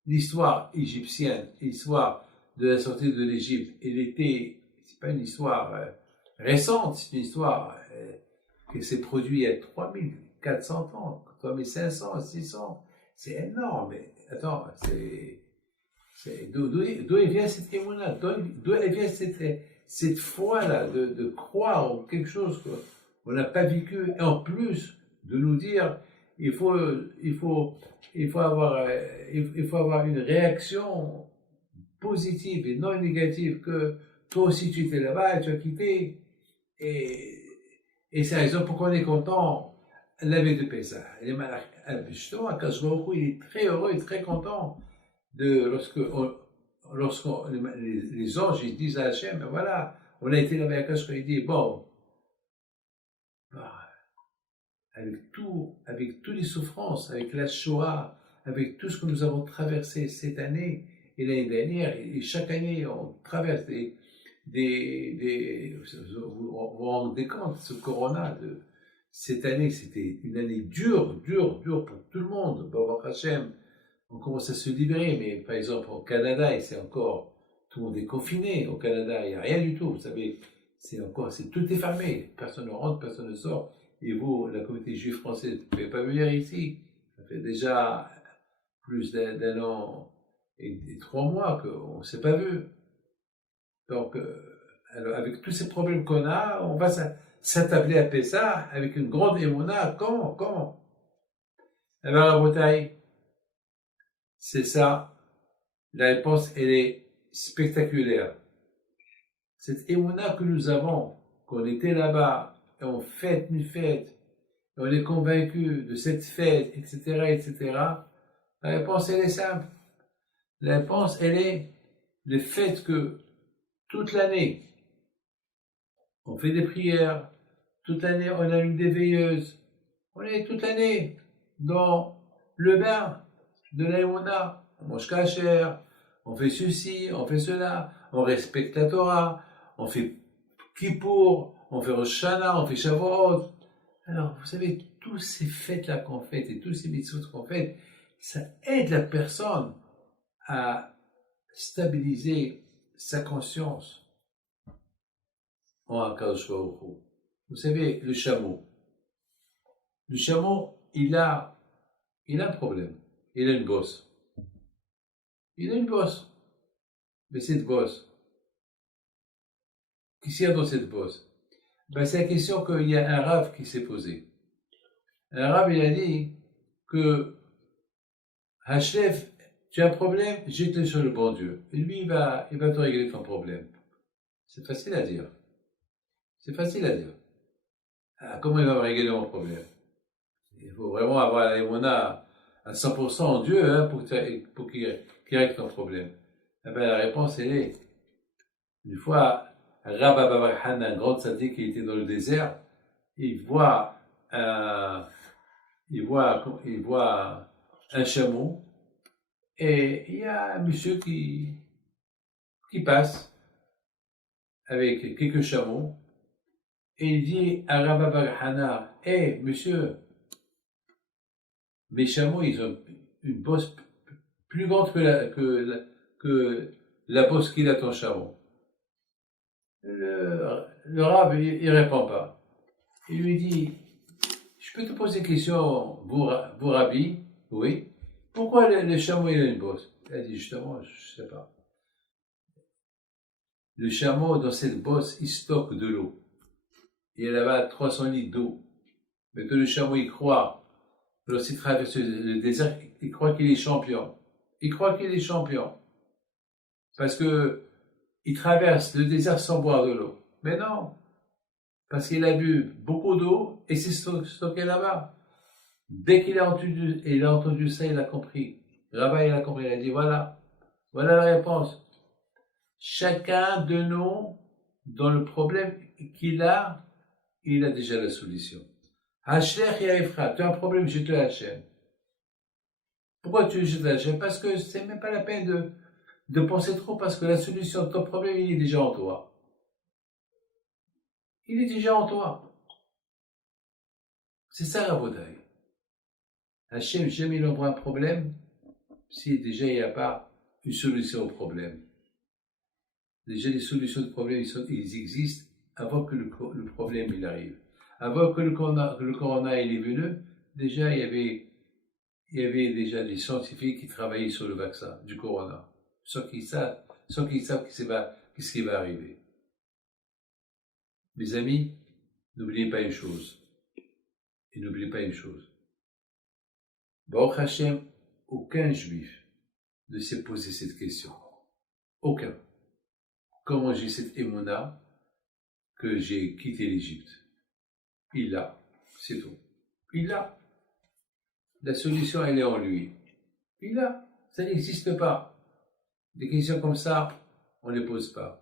l'histoire égyptienne, l'histoire de la sortie de l'Égypte, c'est pas une histoire récente, c'est une histoire qui s'est produite il y a 3400 ans, 3500, 600. C'est énorme. Mais attends, d'où vient cette émouna? D'où vient cette foi-là de croire en quelque chose qu'on n'a pas vécu, et en plus de nous dire il faut avoir une réaction positive et non négative, que toi aussi tu étais là-bas et tu as quitté, et c'est la raison pourquoi on est content la veille de Pessah. Justement, Akadosh Baruch Hu, il est très heureux et très content lorsque les anges ils disent à Hachem, voilà, on a été là-bas, Akadosh Baruch Hu, il dit, bon, avec toutes les souffrances, avec la Shoah, avec tout ce que nous avons traversé cette année et l'année dernière, et chaque année on traverse vous vous rendez compte, ce corona de cette année, c'était une année dure pour tout le monde. Baruch Hashem, on commence à se libérer, mais par exemple au Canada, et c'est encore, tout le monde est confiné. Au Canada, il n'y a rien du tout, vous savez, tout est fermé, personne ne rentre, personne ne sort. Et vous, la communauté juive française, vous ne pouvez pas venir ici. Ça fait déjà plus d'un an et 3 mois qu'on ne s'est pas vu. Donc, alors, avec tous ces problèmes qu'on a, on va s'attabler à Pessah avec une grande émona. Comment? Alors, la bataille, c'est ça. La réponse, elle est spectaculaire. Cette émona que nous avons, qu'on était là-bas, et on fête une fête, on est convaincu de cette fête, etc., etc., la réponse, elle est simple. La réponse, elle est le fait que toute l'année, on fait des prières, toute l'année, on allume des veilleuses, on est toute l'année dans le bain de l'Aïmouna, on mange kasher, on fait ceci, on fait cela, on respecte la Torah, on fait Kippour, on fait Rosh Hashanah, on fait Shavuot. Alors, vous savez, tous ces fêtes-là qu'on fait et tous ces mitzvot qu'on fait, ça aide la personne à stabiliser sa conscience en Akadosh Baruch Hu. Vous savez, le chameau, il a un problème. Il a une bosse. Il a une bosse. Mais cette bosse, qu'est-ce qu'il y a dans cette bosse? Ben, c'est la question qu'il y a un rave qui s'est posé. Un rave, il a dit que Hachlef, tu as un problème, jette-le sur le bon Dieu. Et lui, il va te régler ton problème. C'est facile à dire. C'est facile à dire. Alors, comment il va me régler mon problème? Il faut vraiment avoir la émona à 100% en Dieu hein, pour qu'il règle ton problème. Eh ben, la réponse, elle est, une fois, Rabba Babar-Han, un grand tzaddik qui était dans le désert, il voit un chameau et il y a un monsieur qui passe avec quelques chameaux et il dit à Rabba Babar-Han, hé, monsieur, mes chameaux, ils ont une bosse plus grande que la bosse qu'il a ton chameau. Le rab, il répond pas. Il lui dit, je peux te poser une question, vous Rabbi? Oui. Pourquoi le chameau, il a une bosse? Il a dit, justement, je sais pas. Le chameau, dans cette bosse, il stocke de l'eau. Il y a là-bas 300 litres d'eau. Mais que le chameau, il croit, lorsqu'il traverse le désert, il croit qu'il est champion. Il croit qu'il est champion. Parce que il traverse le désert sans boire de l'eau. Mais non. Parce qu'il a bu beaucoup d'eau et c'est stocké là-bas. Dès qu'il a entendu ça, il a compris. Là-bas, il a compris. Il a dit, voilà la réponse. Chacun de nous, dans le problème qu'il a, il a déjà la solution. Hachlech Yaifra, tu as un problème, je te Hachem. Pourquoi tu jettes Hachem? Parce que c'est même pas la peine de penser trop, parce que la solution de ton problème, il est déjà en toi. Il est déjà en toi. C'est ça la bouteille. Hachem, jamais il envoie un problème si déjà il n'y a pas une solution au problème. Déjà, les solutions de problème, ils existent avant que le problème il arrive. Avant que le corona il est venu, déjà il y avait déjà des scientifiques qui travaillaient sur le vaccin du corona, sans qu'ils savent qu'est-ce qui va arriver. Mes amis, n'oubliez pas une chose. Et n'oubliez pas une chose. Baruch Hashem, aucun juif ne s'est posé cette question. Aucun. Comment j'ai cette émona que j'ai quitté l'Égypte? Il l'a, c'est tout. Il l'a. La solution, elle est en lui. Il l'a. Ça n'existe pas. Des questions comme ça, on ne les pose pas.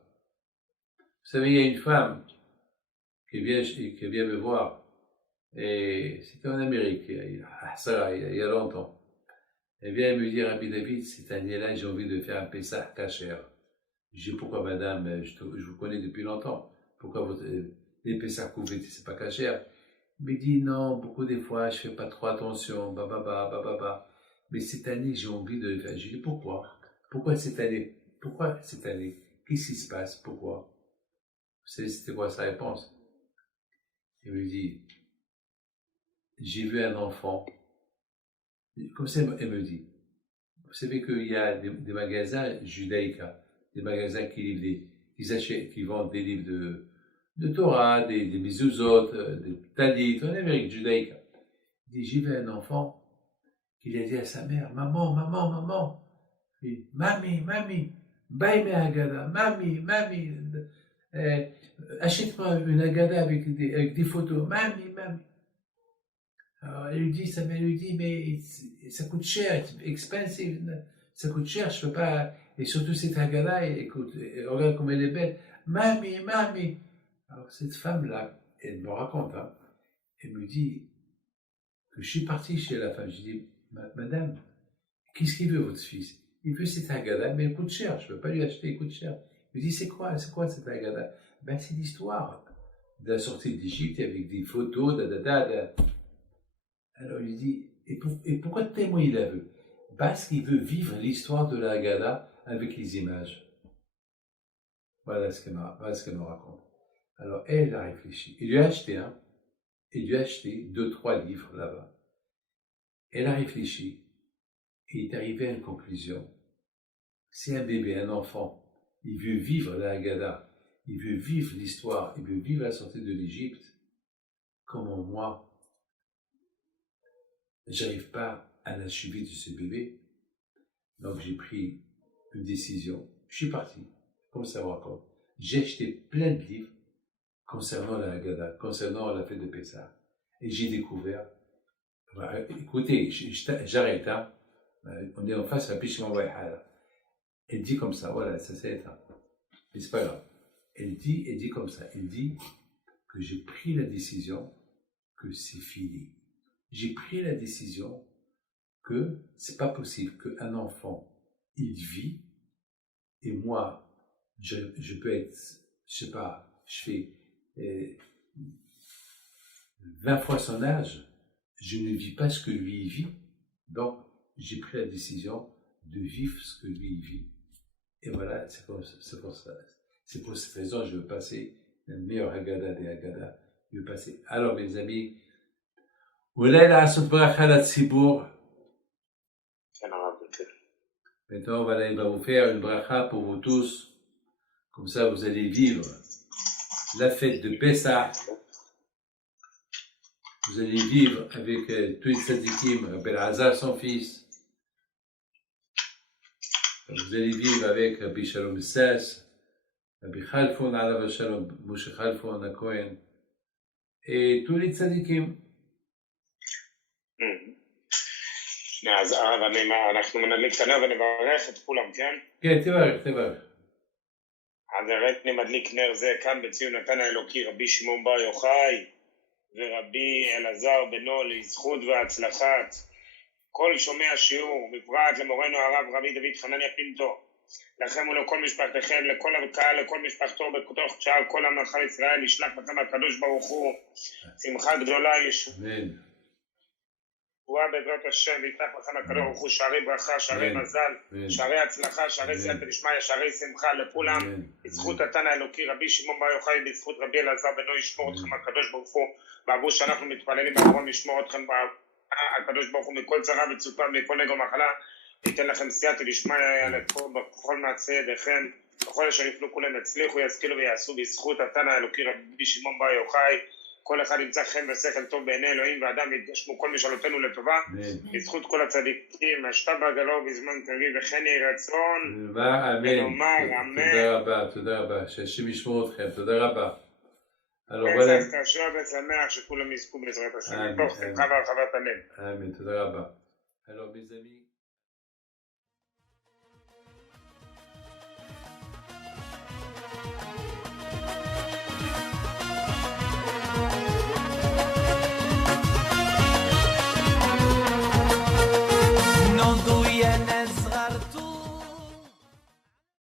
Vous savez, il y a une femme qui vient me voir, et c'était en Amérique, il y a longtemps. Elle vient me dire, Rabbi David, cette année-là, j'ai envie de faire un Pessah kasher. Je dis, pourquoi madame, je vous connais depuis longtemps, pourquoi les Pessah que vous faites, c'est pas kasher? Il me dit, non, beaucoup des fois, je fais pas trop attention, mais cette année, j'ai envie de le faire. Je dis, pourquoi? Pourquoi cette année? Qu'est-ce qui se passe? Pourquoi? Vous savez, c'était quoi sa réponse? Il me dit, j'ai vu un enfant, comme ça, elle me dit, vous savez qu'il y a des magasins judaïques, des magasins qui vendent des livres de Torah, des mezuzot, des talit, en Amérique judaïque. Il dit, j'ai vu un enfant qui a dit à sa mère, maman, et, mami, baille mes agada, mami, achète-moi une agada avec des photos, mami. Alors, elle lui dit, mais ça coûte cher, it's expensive, ça coûte cher, je peux pas, et surtout cette Haggadah, écoute, regarde comme elle est belle, Mami, Mami. Alors, cette femme-là, elle me raconte, hein, elle me dit que je suis parti chez la femme, je dis, Madame, qu'est-ce qu'il veut votre fils? Il veut cette Haggadah, mais elle coûte cher, je peux pas lui acheter, elle coûte cher. Il me dit, c'est quoi cette Haggadah? Ben, c'est l'histoire de la sortie d'Égypte avec des photos, Alors, il lui dit, et pourquoi tellement il la veut? Parce qu'il veut vivre l'histoire de la Haggadah avec les images. Voilà ce qu'elle me raconte. Alors, elle a réfléchi. Il lui a acheté, il lui a acheté 2-3 livres là-bas. Elle a réfléchi et est arrivée à une conclusion. Si un bébé, un enfant, il veut vivre la Haggadah, il veut vivre l'histoire, il veut vivre la sortie de l'Égypte, comment moi, j'arrive pas à l'achever de ce bébé. Donc j'ai pris une décision. Je suis parti, comme ça vous raconte. J'ai acheté plein de livres concernant la Haggadah, concernant la fête de Pessah. Et j'ai découvert, écoutez, j'arrête, on est en face à la Pishma Waïhala. Elle dit comme ça, voilà, ça c'est éteint. Mais c'est pas grave. Elle dit comme ça, elle dit que j'ai pris la décision que c'est fini. J'ai pris la décision que c'est pas possible qu'un enfant, il vit, et moi, je peux être, je sais pas, je fais 20 fois son âge, je ne vis pas ce que lui il vit, donc j'ai pris la décision de vivre ce que lui il vit. Et voilà, c'est pour cette raison que je veux passer le meilleur Haggadah des Haggadah. Je veux passer. Alors, mes amis, maintenant, voilà, il va vous faire une bracha pour vous tous. Comme ça, vous allez vivre la fête de Pessah. Vous allez vivre avec tous les tzadikim, Rabbi Hazar, son fils. Vous allez vivre avec Rabbi Shalom Sess, Rabbi Khalfon, Alav Shalom, Moshe Khalfon, Akohen, et tous les tzadikim. אז אנחנו נדליק את הנר ונברך את כולם, כן? כן, תברך. אז אני מדליק נר זה כאן בציון נתן האלוקי רבי שמעון בר יוחאי ורבי אלעזר בנו לזכות והצלחת כל שומע שיעור, בפרט למורנו הרב רבי דוד חנניה פינטו, לכם ולכל משפחתכם, לכל הקהל, לכל משפחתו, בתוך שאר כל המלכה ישראל, ישלח לכם הקדוש ברוך הוא שמחה גדולה ישועה בעזרת השם, ויפתח לכם הקדוש ברוך הוא שערי ברכה, שערי מזל, שערי הצלחה, שערי סייעתא דשמיא, שערי שמחה לכולם, בזכות התנא האלוקי רבי שמעון בר יוחאי, בזכות רבי אלעזר בנו, ישמור אתכם הקדוש ברוך הוא, בעבור שאנחנו מתפללים בעבורם, ישמור אתכם הקדוש ברוך הוא מכל צרה וצוקה, מכל נגע ומחלה, ייתן לכם סייעתא דשמיא בכל מעשה ידיכם, בכל אשר יפנו כולם יצליחו, ישכילו ויעשו, בזכות התנא האלוקי רבי שמעון בר יוחאי, כל אחד ימצא חן ושכל טוב בעיני אלוהים ואדם יתגשמו כל משאלותינו לטובה בזכות כל הצדיקים השתה בגלו בזמן קריב וכן יהי רצון ונאמר אמן. תודה רבה, שהשם ישמור אתכם, תודה רבה. פסח כשר ושמח שכולם יזכו בעזרת השם מתוך שמחה והרחבת הלב. אמן, תודה רבה. Alors mes amis